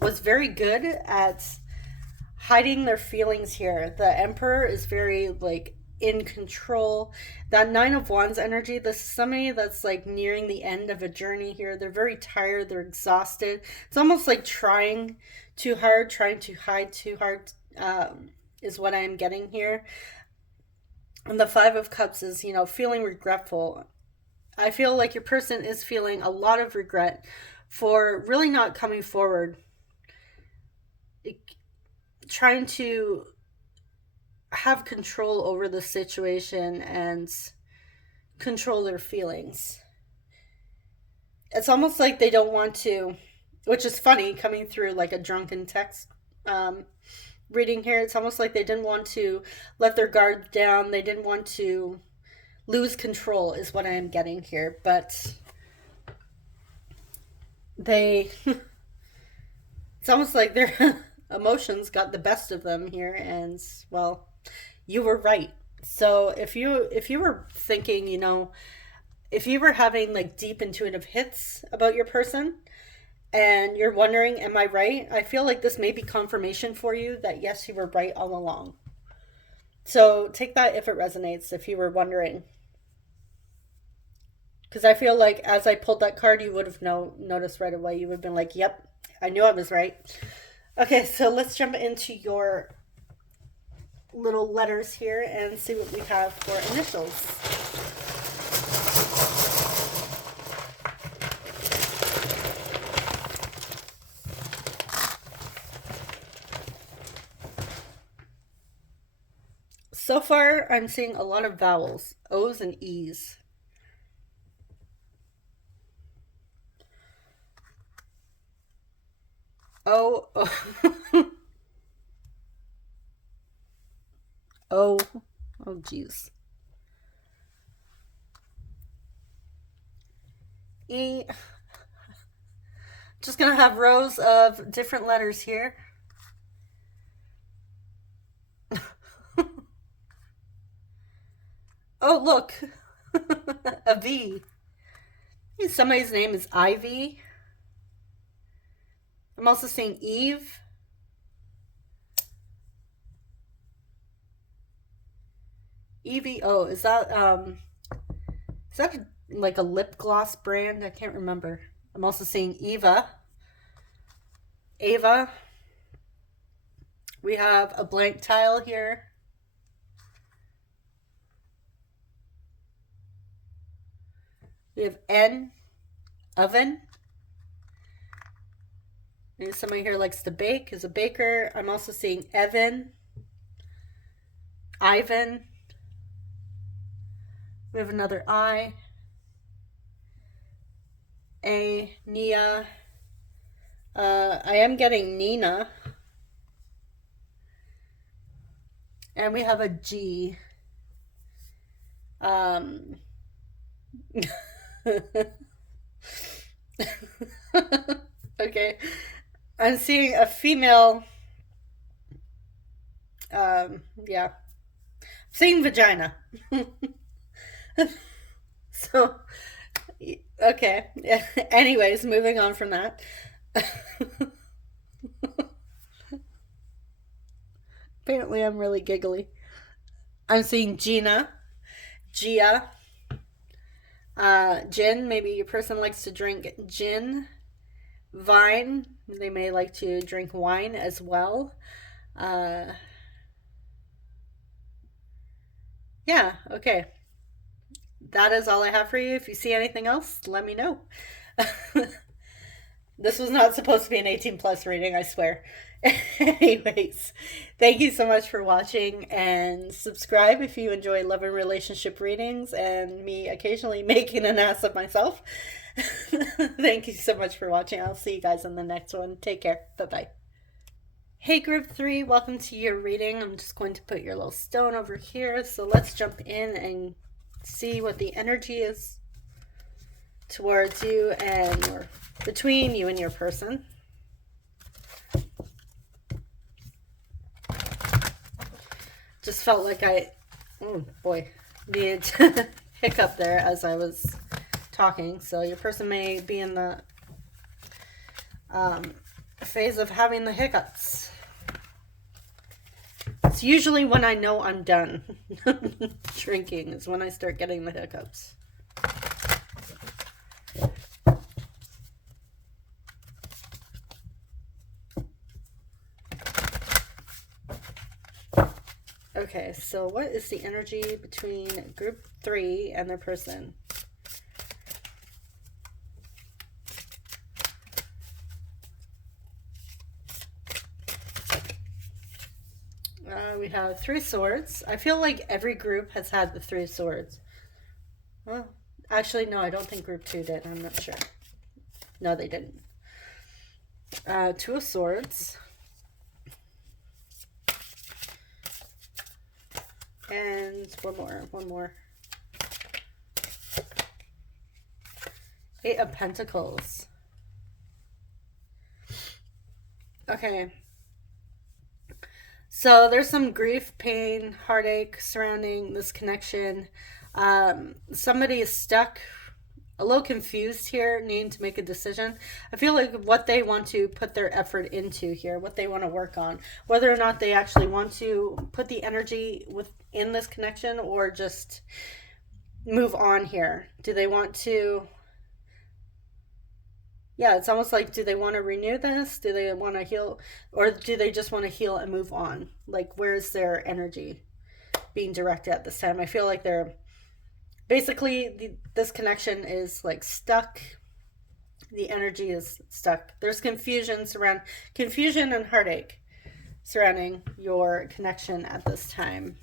was very good at hiding their feelings here. The Emperor is very like in control. That Nine of Wands energy, this is somebody that's like nearing the end of a journey here. They're very tired, they're exhausted. It's almost like trying too hard, trying to hide too hard, is what I'm getting here. And the Five of Cups is, feeling regretful. I feel like your person is feeling a lot of regret for really not coming forward, trying to have control over the situation and control their feelings. It's almost like they don't want to, which is funny coming through like a drunken text reading here. It's almost like they didn't want to let their guard down. They didn't want to lose control, is what I am getting here. But it's almost like their emotions got the best of them here. And, well, you were right. So if you were thinking, if you were having like deep intuitive hits about your person, and you're wondering, am I right? I feel like this may be confirmation for you that yes, you were right all along. So take that if it resonates, if you were wondering. Because I feel like as I pulled that card, you would have noticed right away. You would have been like, yep, I knew I was right. Okay, so let's jump into your little letters here and see what we have for initials. So far, I'm seeing a lot of vowels, O's and E's. O, oh, oh, oh, geez. E. Just gonna have rows of different letters here. Oh, look, a V. Somebody's name is Ivy. I'm also seeing Eve. EVO. Is that like a lip gloss brand? I can't remember. I'm also seeing Eva. Ava. We have a blank tile here. We have N. Oven. Maybe somebody here likes to bake, is a baker. I'm also seeing Evan. Ivan. We have another I. A. Nia. I am getting Nina. And we have a G. Okay. I'm seeing a female. Yeah. Seeing vagina. So, okay. Anyways, moving on from that. Apparently, I'm really giggly. I'm seeing Gina, Gia, gin. Maybe your person likes to drink gin. Vine. They may like to drink wine as well. Yeah, okay. That is all I have for you. If you see anything else, let me know. This was not supposed to be an 18 plus reading, I swear. Anyways, thank you so much for watching, and subscribe if you enjoy love and relationship readings and me occasionally making an ass of myself. Thank you so much for watching. I'll see you guys in the next one. Take care. Bye-bye. Hey group 3, welcome to your reading. I'm just going to put your little stone over here. So let's jump in and see what the energy is towards you and between you and your person. Just felt like oh boy, needed to hiccup there as I was talking. So your person may be in the phase of having the hiccups. It's usually when I know I'm done drinking is when I start getting the hiccups. Okay, so what is the energy between group 3 and their person? We have 3 swords. I feel like every group has had the 3 swords. Well, actually, no, I don't think group 2 did. I'm not sure. No, they didn't. 2 of swords. And one more. 8 of Pentacles. Okay. So there's some grief, pain, heartache surrounding this connection. Somebody is stuck, a little confused here, needing to make a decision. I feel like what they want to put their effort into here, what they want to work on, whether or not they actually want to put the energy within this connection or just move on here. Do they want to... Yeah, it's almost like, do they want to renew this? Do they want to heal? Or do they just want to heal and move on? Like, where's their energy being directed at this time? I feel like they're... Basically, this connection is like stuck. The energy is stuck. There's confusion and heartache surrounding your connection at this time.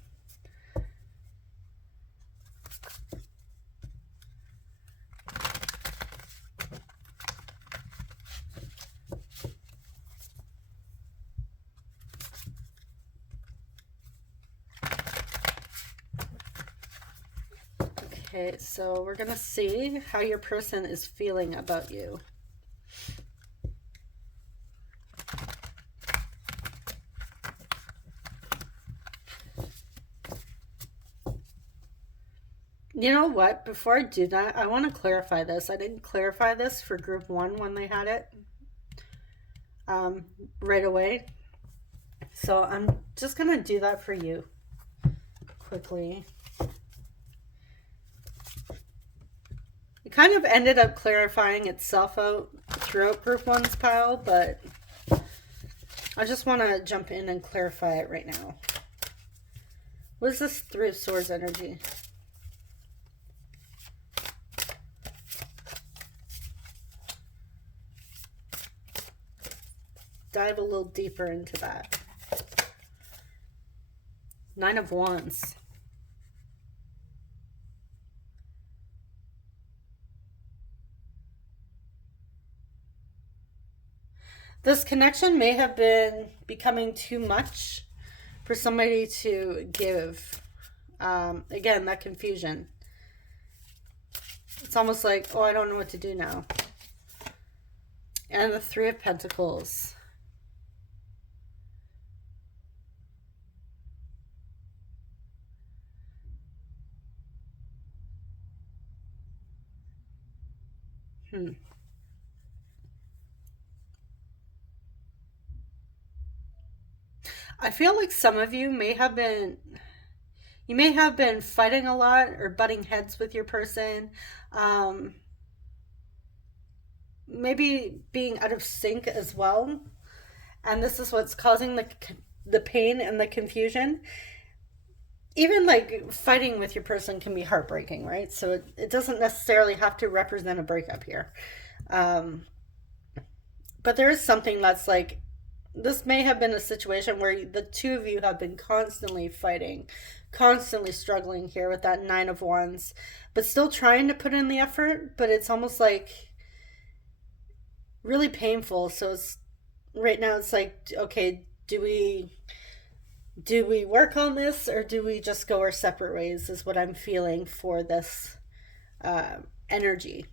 Okay, so we're going to see how your person is feeling about you. You know what? Before I do that, I want to clarify this. I didn't clarify this for group 1 when they had it right away. So I'm just going to do that for you quickly. It kind of ended up clarifying itself out throughout group 1's pile, but I just want to jump in and clarify it right now. What is this 3 of Swords energy? Dive a little deeper into that. 9 of Wands. This connection may have been becoming too much for somebody to give. Again, that confusion. It's almost like, oh, I don't know what to do now. And the 3 of Pentacles. I feel like some of you may have been fighting a lot or butting heads with your person. Maybe being out of sync as well. And this is what's causing the pain and the confusion. Even like fighting with your person can be heartbreaking, right? So it doesn't necessarily have to represent a breakup here. But there is something that's like, this may have been a situation where the two of you have been constantly fighting, constantly struggling here with that 9 of Wands, but still trying to put in the effort, but it's almost like really painful. So it's right now it's like, okay, do we work on this or do we just go our separate ways, is what I'm feeling for this energy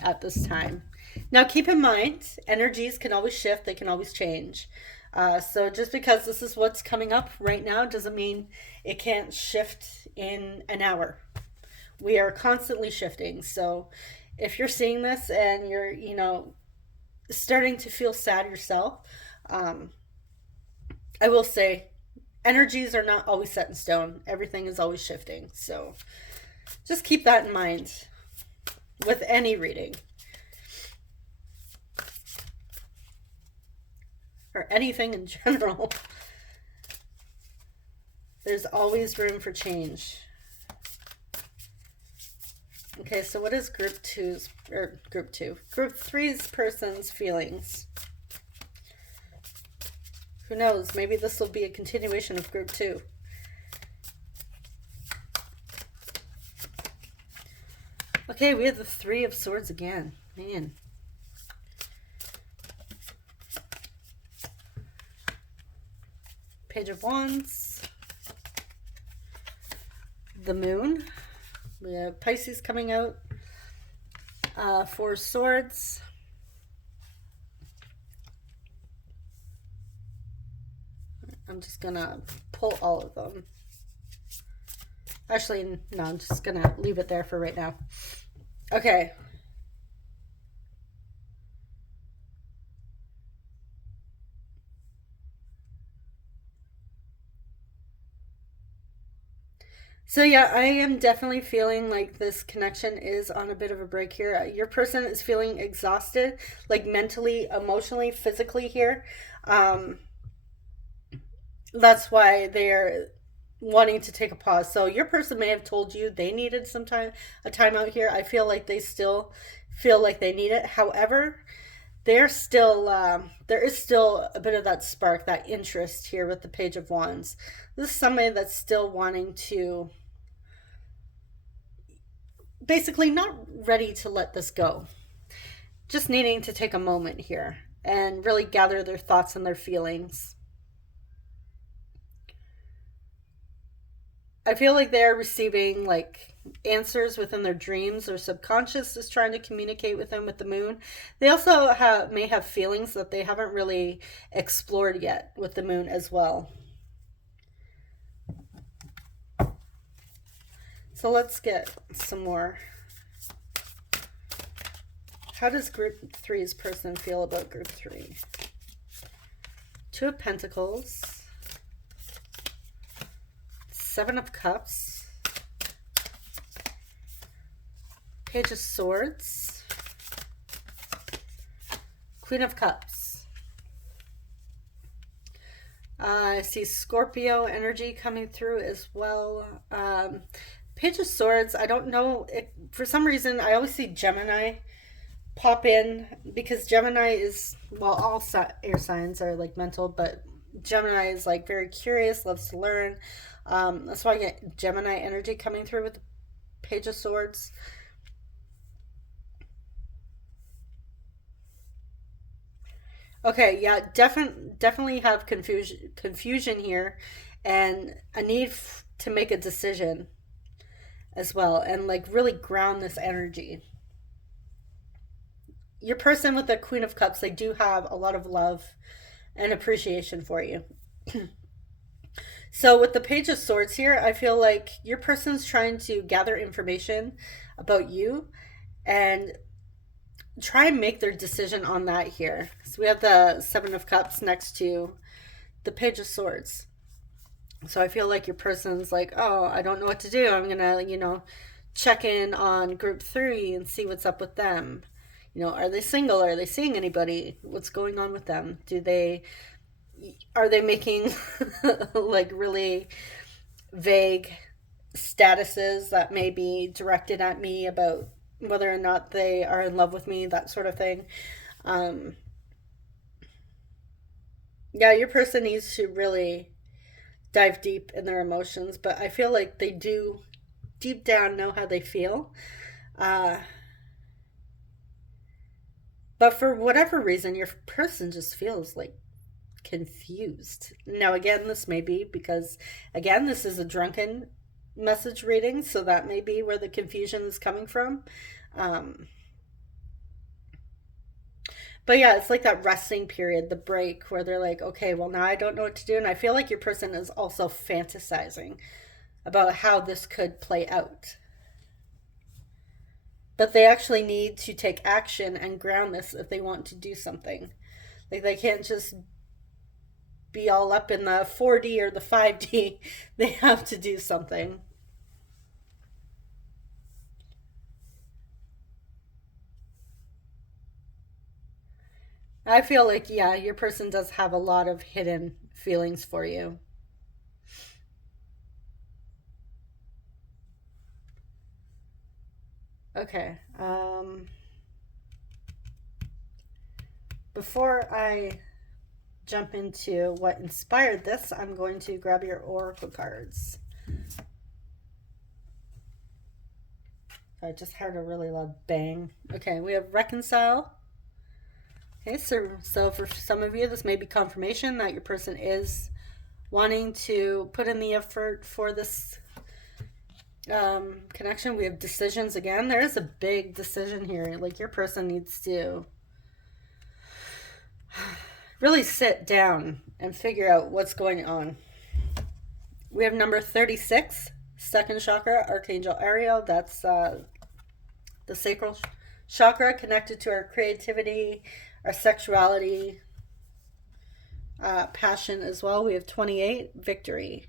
at this time. Now keep in mind, energies can always shift, they can always change. So just because this is what's coming up right now doesn't mean it can't shift in an hour. We are constantly shifting. So if you're seeing this and you're, starting to feel sad yourself, I will say energies are not always set in stone. Everything is always shifting. So just keep that in mind with any reading. Or anything in general. There's always room for change. Okay, so what is group three's person's feelings? Who knows? Maybe this will be a continuation of group 2. Okay, we have the 3 of Swords again. Man. Page of Wands. The Moon. We have Pisces coming out. 4 Swords. I'm just gonna pull all of them. Actually, no, I'm just gonna leave it there for right now. Okay. So yeah, I am definitely feeling like this connection is on a bit of a break here. Your person is feeling exhausted, like mentally, emotionally, physically here. That's why they're wanting to take a pause. So your person may have told you they needed some time, a time out here. I feel like they still feel like they need it. However, they're still there is still a bit of that spark, that interest here with the Page of Wands. This is somebody that's still wanting to, basically not ready to let this go, just needing to take a moment here and really gather their thoughts and their feelings. I feel like they're receiving like answers within their dreams. Their subconscious is trying to communicate with them with the Moon. They also may have feelings that they haven't really explored yet with the Moon as well. So let's get some more. How does group 3's person feel about group 3? 2 of Pentacles. 7 of Cups. Page of Swords. Queen of Cups. I see Scorpio energy coming through as well. Page of Swords, I don't know. For some reason, I always see Gemini pop in, because Gemini is, well, all air signs are like mental, but Gemini is like very curious, loves to learn. That's why I get Gemini energy coming through with the Page of Swords. Okay, yeah, definitely have confusion here, and a need to make a decision as well, and like really ground this energy. Your person with the Queen of Cups, they do have a lot of love and appreciation for you. So with the Page of Swords here, I feel like your person's trying to gather information about you and try and make their decision on that here. So we have the 7 of Cups next to the Page of Swords. So I feel like your person's like, oh, I don't know what to do. I'm going to, check in on group 3 and see what's up with them. Are they single? Are they seeing anybody? What's going on with them? Are they making like really vague statuses that may be directed at me about whether or not they are in love with me, that sort of thing? Yeah, your person needs to really dive deep in their emotions, but I feel like they do deep down know how they feel. But for whatever reason, your person just feels like confused. Now, again, this may be because, again, this is a drunken message reading, so that may be where the confusion is coming from. But yeah, it's like that resting period, the break, where they're like, okay, well, now I don't know what to do. And I feel like your person is also fantasizing about how this could play out. But they actually need to take action and ground this if they want to do something. Like, they can't just be all up in the 4D or the 5D. They have to do something. I feel like, yeah, your person does have a lot of hidden feelings for you. Okay. Before I jump into what inspired this, I'm going to grab your oracle cards. I just heard a really loud bang. Okay, we have reconcile. Okay, so for some of you, this may be confirmation that your person is wanting to put in the effort for this connection. We have decisions again. There is a big decision here. Like your person needs to really sit down and figure out what's going on. We have number 36, second chakra, Archangel Ariel. That's the sacral chakra, connected to our creativity, our sexuality, passion as well. We have 28, victory.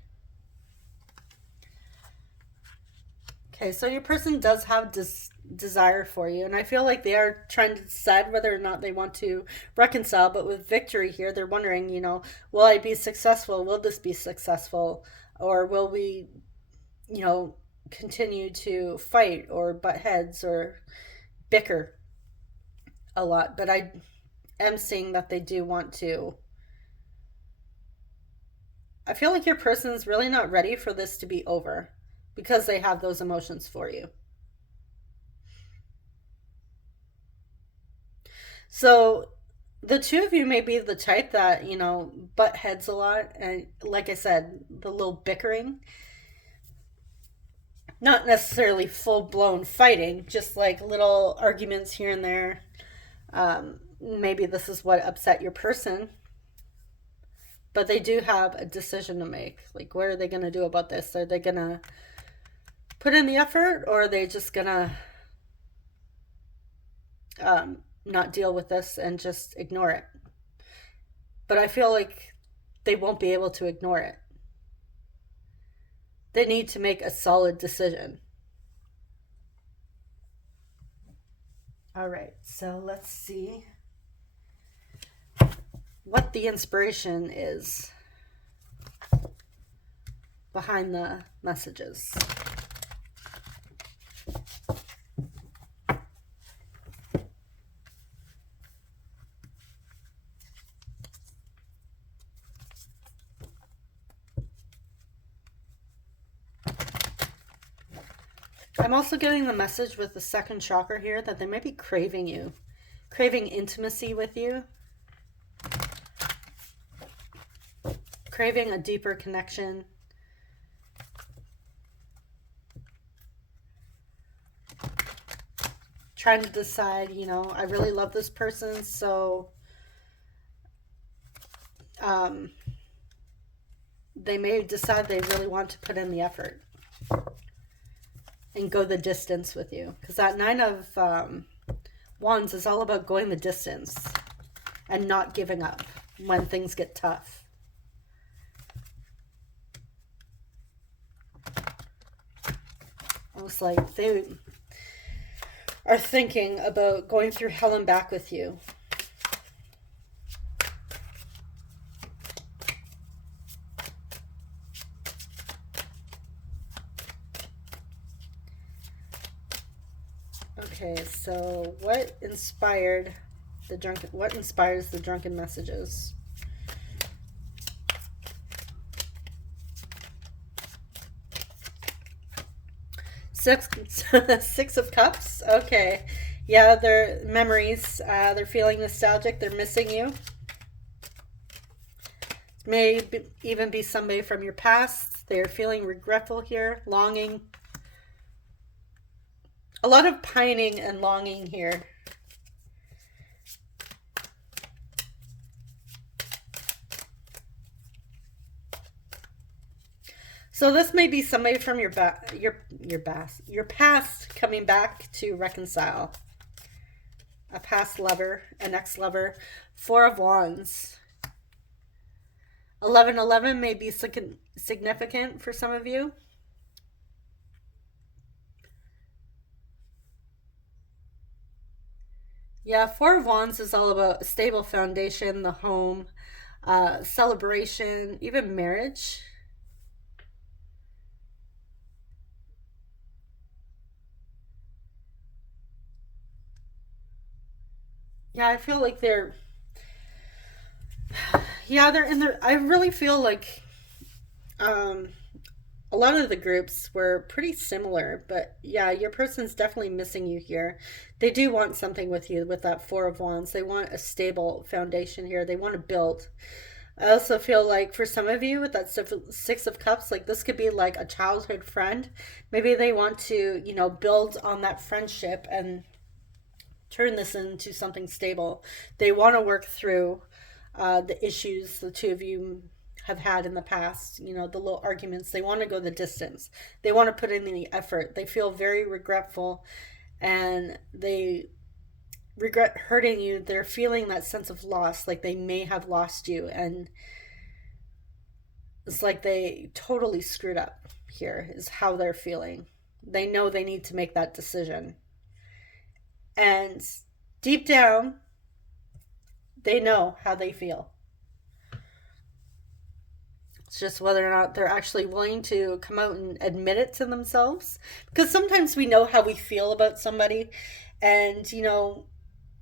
Okay, so your person does have desire for you, and I feel like they are trying to decide whether or not they want to reconcile. But with victory here, they're wondering, will I be successful? Will this be successful? Or will we, continue to fight or butt heads or bicker a lot? But I am seeing that they do want to. I feel like your person's really not ready for this to be over because they have those emotions for you. So the two of you may be the type that, butt heads a lot. And like I said, the little bickering, not necessarily full blown fighting, just like little arguments here and there. Maybe this is what upset your person. But they do have a decision to make. Like, what are they going to do about this? Are they going to put in the effort, or are they just going to not deal with this and just ignore it? But I feel like they won't be able to ignore it. They need to make a solid decision. All right, so let's see what the inspiration is behind the messages. I'm also getting the message with the second chakra here that they might be craving you, craving intimacy with you, craving a deeper connection. Trying to decide, I really love this person, so they may decide they really want to put in the effort and go the distance with you. Because that Nine of Wands is all about going the distance and not giving up when things get tough. Almost like they are thinking about going through hell and back with you. Okay, so what inspires the drunken messages? Six of Cups. Okay. Yeah, their memories. They're feeling nostalgic. They're missing you. Even be somebody from your past. They're feeling regretful here, longing. A lot of pining and longing here. So this may be somebody from your past coming back to reconcile. A past lover, an ex-lover. Four of Wands. 1111 may be significant for some of you. Yeah, Four of Wands is all about a stable foundation, the home, celebration, even marriage. Yeah, I feel like they're, yeah, they're in there. I really feel like um, a lot of the groups were pretty similar, but yeah, your person's definitely missing you here. They do want something with you with that Four of Wands. They want a stable foundation here. They want to build. I also feel like for some of you with that Six of Cups, like this could be like a childhood friend. Maybe they want to, build on that friendship and turn this into something stable. They want to work through the issues the two of you have had in the past, the little arguments. They want to go the distance. They want to put in the effort. They feel very regretful and they regret hurting you. They're feeling that sense of loss, like they may have lost you. And it's like they totally screwed up here, is how they're feeling. They know they need to make that decision. And deep down, they know how they feel. It's just whether or not they're actually willing to come out and admit it to themselves. Because sometimes we know how we feel about somebody, and,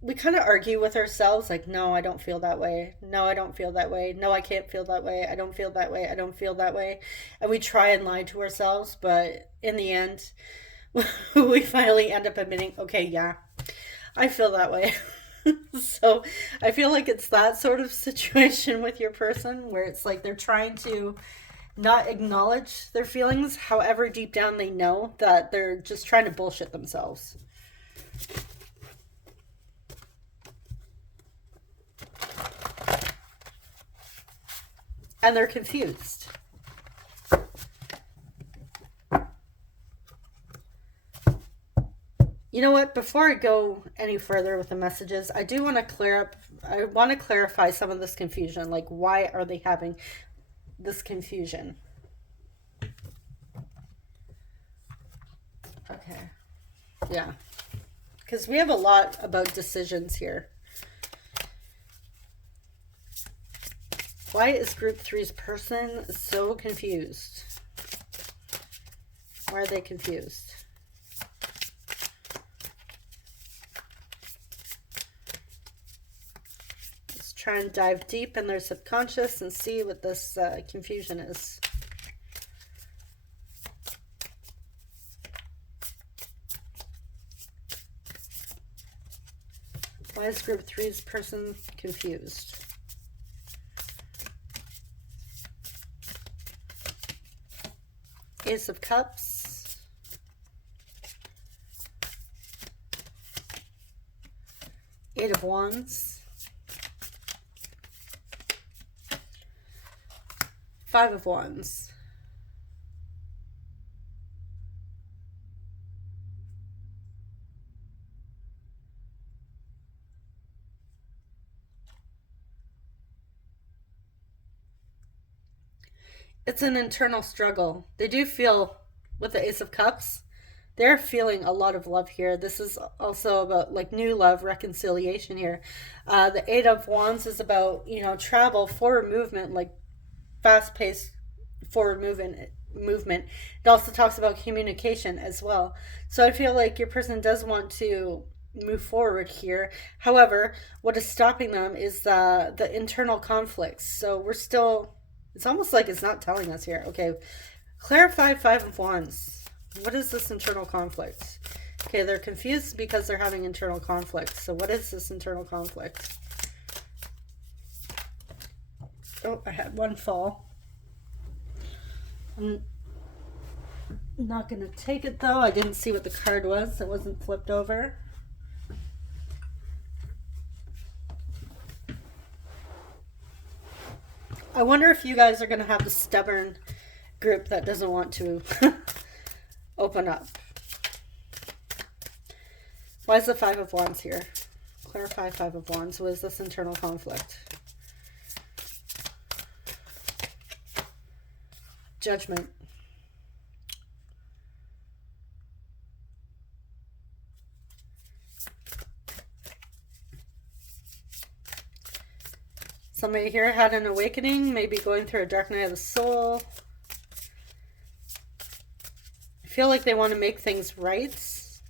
we kind of argue with ourselves like, no, I don't feel that way. No, I don't feel that way. No, I can't feel that way. I don't feel that way. I don't feel that way. And we try and lie to ourselves, but in the end, we finally end up admitting, okay, yeah, I feel that way. So I feel like it's that sort of situation with your person where it's like they're trying to not acknowledge their feelings. However, deep down, they know that they're just trying to bullshit themselves. And they're confused. You know what? Before I go any further with the messages, I do want to clear up. I want to clarify some of this confusion. Like, why are they having this confusion? Okay. Yeah. Because we have a lot about decisions here. Why is Group Three's person so confused? Why are they confused? Try and dive deep in their subconscious and see what this confusion is. Why is Group Three's person confused? Ace of Cups. Eight of Wands. Five of Wands. It's an internal struggle. They do feel, with the Ace of Cups, they're feeling a lot of love here. This is also about like new love, reconciliation here. The Eight of Wands is about, travel, forward movement, like fast-paced forward movement. It also talks about communication as well. So I feel like your person does want to move forward here. However, what is stopping them is the internal conflicts. So we're still, it's almost like it's not telling us here. Okay, clarify Five of Wands. What is this internal conflict? Okay, they're confused because they're having internal conflict. So what is this internal conflict? Oh, I had one fall. I'm not going to take it though. I didn't see what the card was. It wasn't flipped over. I wonder if you guys are going to have the stubborn group that doesn't want to open up. Why is the Five of Wands here? Clarify Five of Wands. What is this internal conflict? Judgment. Somebody here had an awakening, maybe going through a dark night of the soul. I feel like they want to make things right. Let's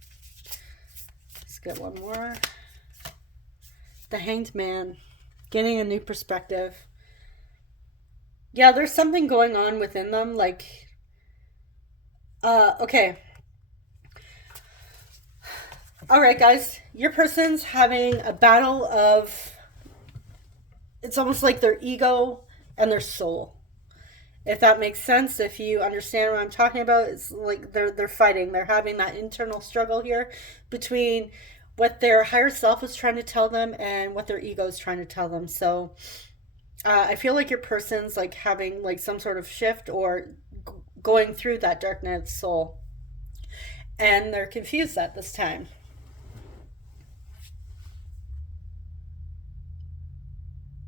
get one more. The Hanged Man. Getting a new perspective. Yeah, there's something going on within them. Like, okay. All right, guys. Your person's having a battle of. It's almost like their ego and their soul. If that makes sense, if you understand what I'm talking about, it's like they're fighting. They're having that internal struggle here between what their higher self is trying to tell them and what their ego is trying to tell them. So I feel like your person's like having like some sort of shift or going through that dark night of the soul, and they're confused at this time.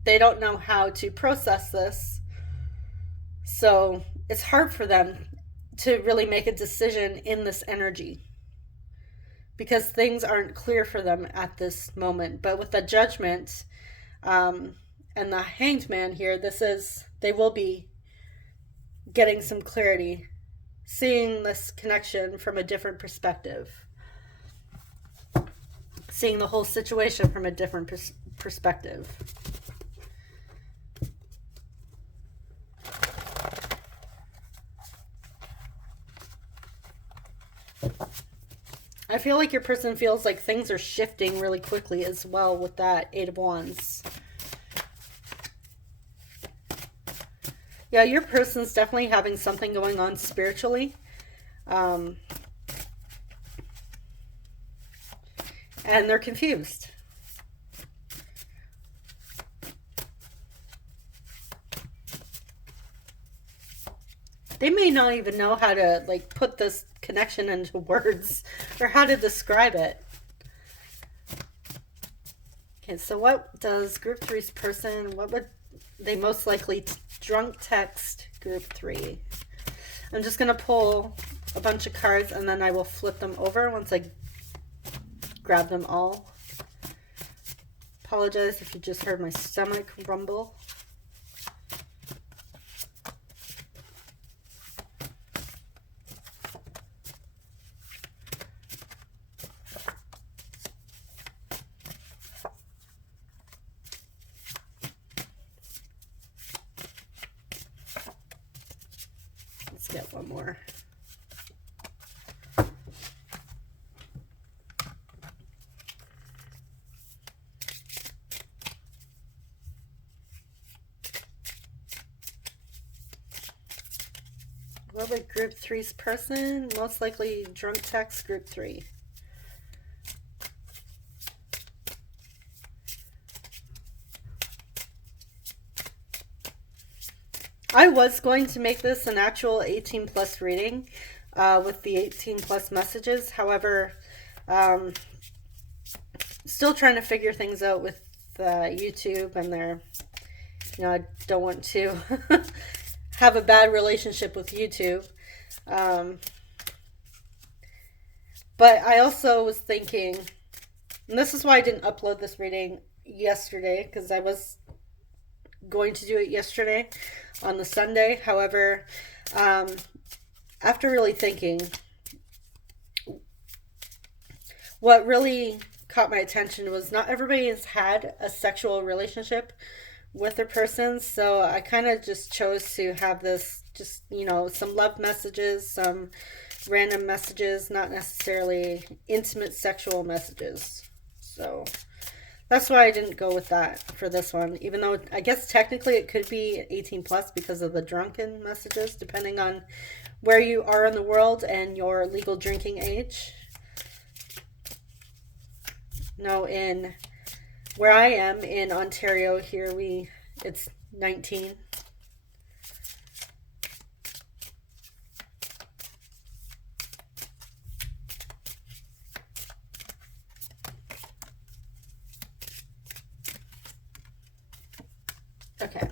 They don't know how to process this, so it's hard for them to really make a decision in this energy because things aren't clear for them at this moment. But with the judgment um, and the hanged man here, they will be getting some clarity, seeing this connection from a different perspective, seeing the whole situation from a different perspective. I feel like your person feels like things are shifting really quickly as well with that Eight of Wands. Yeah, your person's definitely having something going on spiritually. And they're confused. They may not even know how to like put this connection into words or how to describe it. Okay, so what does group three's person, what would they most likely drunk text group three? I'm just going to pull a bunch of cards and then I will flip them over once I grab them all. Apologize if you just heard my stomach rumble. Let's get one more. What would group three's person? Most likely drunk text group three. I was going to make this an actual 18 plus reading with the 18 plus messages. However, still trying to figure things out with YouTube and their, I don't want to have a bad relationship with YouTube. But I also was thinking, and this is why I didn't upload this reading yesterday, because I was going to do it yesterday on the Sunday. However, after really thinking, what really caught my attention was not everybody has had a sexual relationship with their person, so I kind of just chose to have this just, some love messages, some random messages, not necessarily intimate sexual messages. So that's why I didn't go with that for this one, even though I guess technically it could be 18 plus because of the drunken messages, depending on where you are in the world and your legal drinking age. No, in where I am in Ontario here, it's 19. Okay.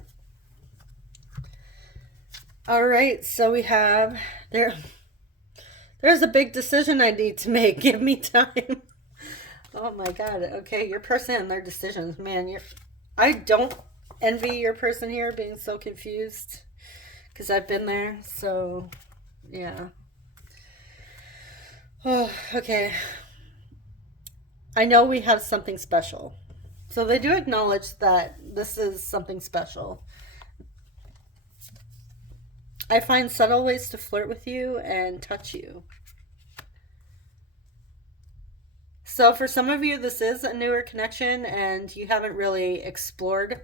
All right, so we have there's a big decision I need to make. Give me time. Oh my God. Okay, your person and their decisions. Man, I don't envy your person here being so confused because I've been there. So, yeah. Oh, okay. I know we have something special. So they do acknowledge that this is something special. I find subtle ways to flirt with you and touch you. So for some of you, this is a newer connection and you haven't really explored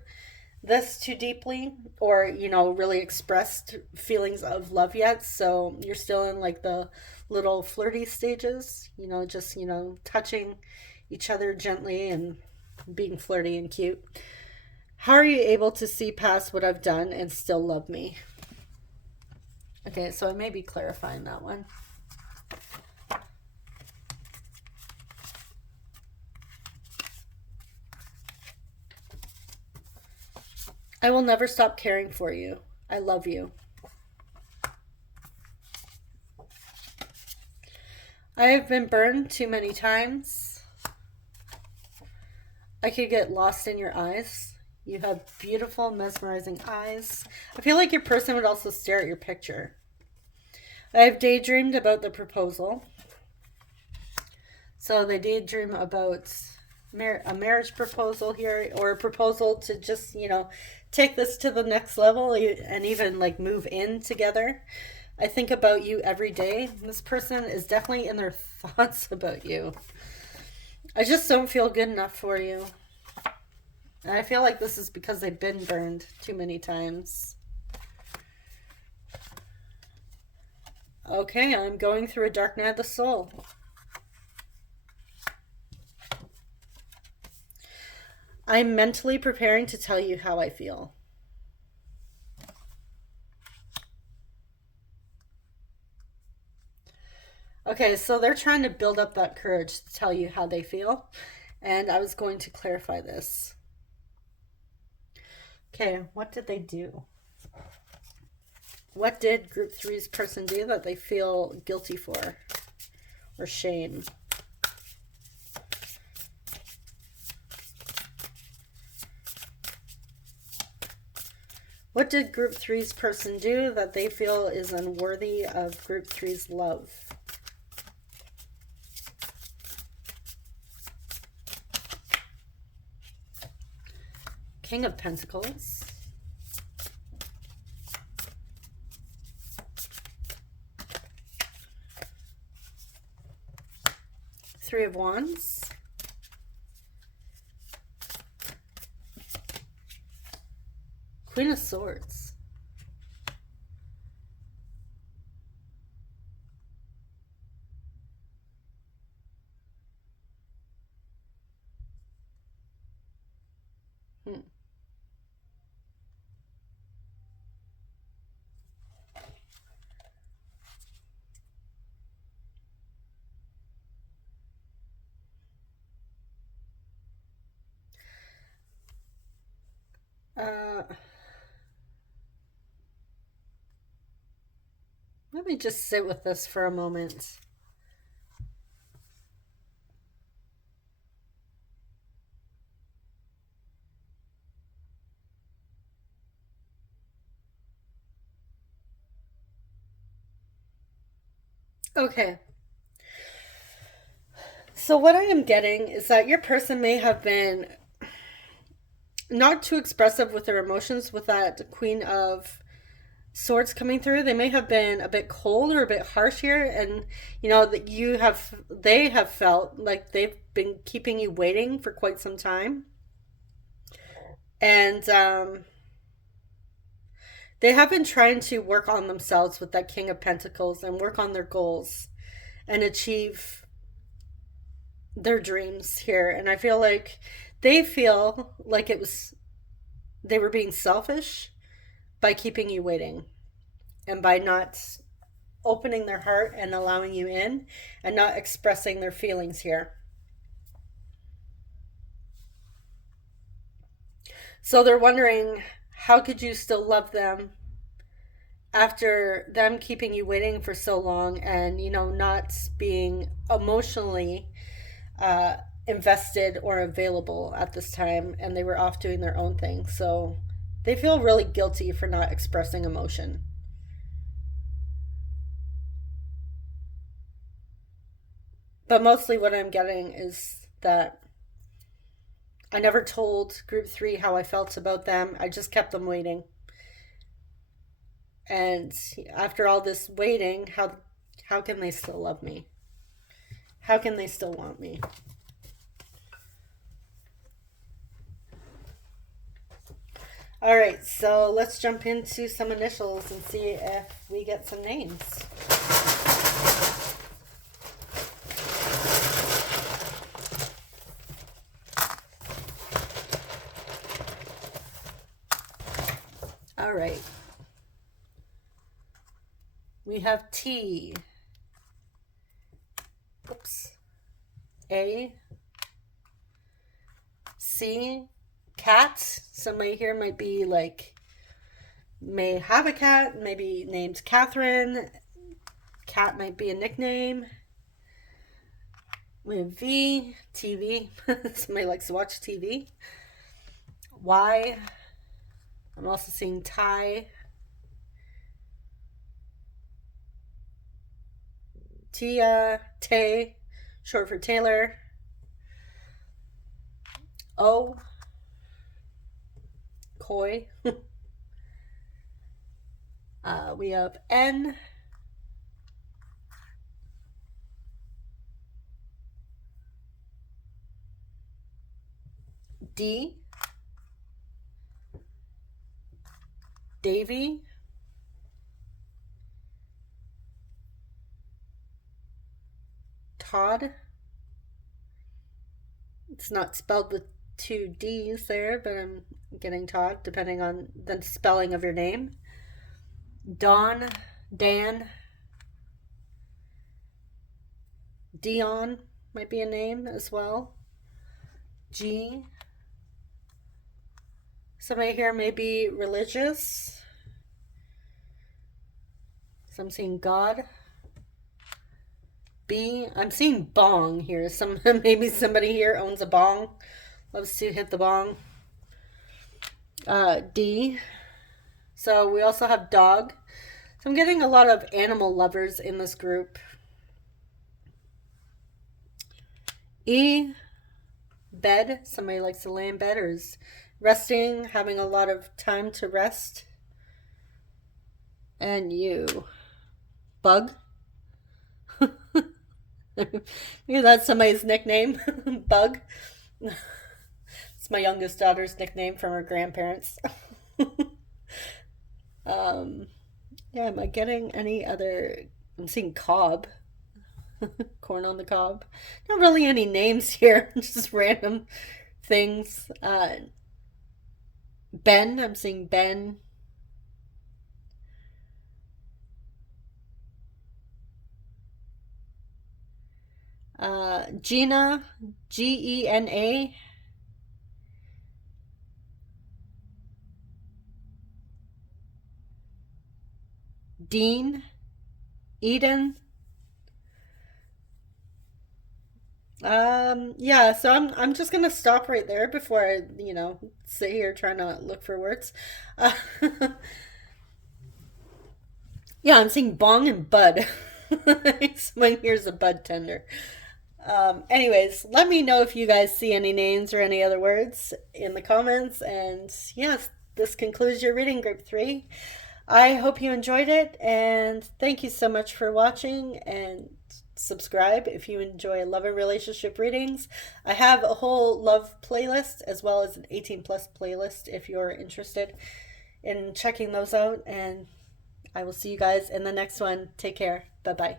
this too deeply or, really expressed feelings of love yet. So you're still in like the little flirty stages, just, touching each other gently and being flirty and cute. How are you able to see past what I've done and still love me? Okay, so I may be clarifying that one. I will never stop caring for you. I love you. I have been burned too many times. I could get lost in your eyes. You have beautiful, mesmerizing eyes. I feel like your person would also stare at your picture. I have daydreamed about the proposal. So they daydream about a marriage proposal here, or a proposal to just, take this to the next level and even like move in together. I think about you every day. This person is definitely in their thoughts about you. I just don't feel good enough for you. And I feel like this is because they've been burned too many times. Okay, I'm going through a dark night of the soul. I'm mentally preparing to tell you how I feel. Okay, so they're trying to build up that courage to tell you how they feel. And I was going to clarify this. Okay, what did they do? What did group three's person do that they feel guilty for or shame? What did group three's person do that they feel is unworthy of group three's love? King of Pentacles. Three of Wands. Queen of Swords. Hmm. Let me just sit with this for a moment. Okay. So what I am getting is that your person may have been not too expressive with their emotions with that Queen of Swords coming through. They may have been a bit cold or a bit harsh here, and that they have felt like they've been keeping you waiting for quite some time. And they have been trying to work on themselves with that King of Pentacles and work on their goals and achieve their dreams here. And I feel like they feel like they were being selfish by keeping you waiting and by not opening their heart and allowing you in and not expressing their feelings here. So they're wondering, how could you still love them after them keeping you waiting for so long and, not being emotionally invested or available at this time, and they were off doing their own thing. So they feel really guilty for not expressing emotion. But mostly what I'm getting is that I never told group 3 how I felt about them. I just kept them waiting. And after all this waiting, how can they still love me? How can they still want me? All right, so let's jump into some initials and see if we get some names. All right. We have T. Oops. A. C. Cat. Somebody here might be like, may have a cat, maybe named Catherine. Cat might be a nickname. We have V. TV. Somebody likes to watch TV. Y. I'm also seeing Ty. Tia, Tay, short for Taylor. O, Koi. We have N, D, Davy, Todd. It's not spelled with two D's there, but I'm getting Todd, depending on the spelling of your name. Don, Dan, Dion might be a name as well. G. Somebody here may be religious. So I'm seeing God. B. I'm seeing bong here. Maybe somebody here owns a bong. Loves to hit the bong. D. So we also have dog. So I'm getting a lot of animal lovers in this group. E. Bed. Somebody likes to lay in bed or is resting, having a lot of time to rest. And U. Bug. Maybe that's somebody's nickname. Bug. It's my youngest daughter's nickname from her grandparents. Yeah, am I getting any other? I'm seeing cob. Corn on the cob. Not really any names here, just random things. Ben, I'm seeing Ben. Gina, Gena. Dean, Eden. Yeah, so I'm just gonna stop right there before I, sit here trying to look for words. Uh, yeah, I'm seeing bong and bud. Someone here's a bud tender. Anyways, let me know if you guys see any names or any other words in the comments. And yes, this concludes your reading, group 3. I hope you enjoyed it, and thank you so much for watching, and subscribe if you enjoy love and relationship readings. I have a whole love playlist as well as an 18 plus playlist if you're interested in checking those out, and I will see you guys in the next one. Take care. Bye bye.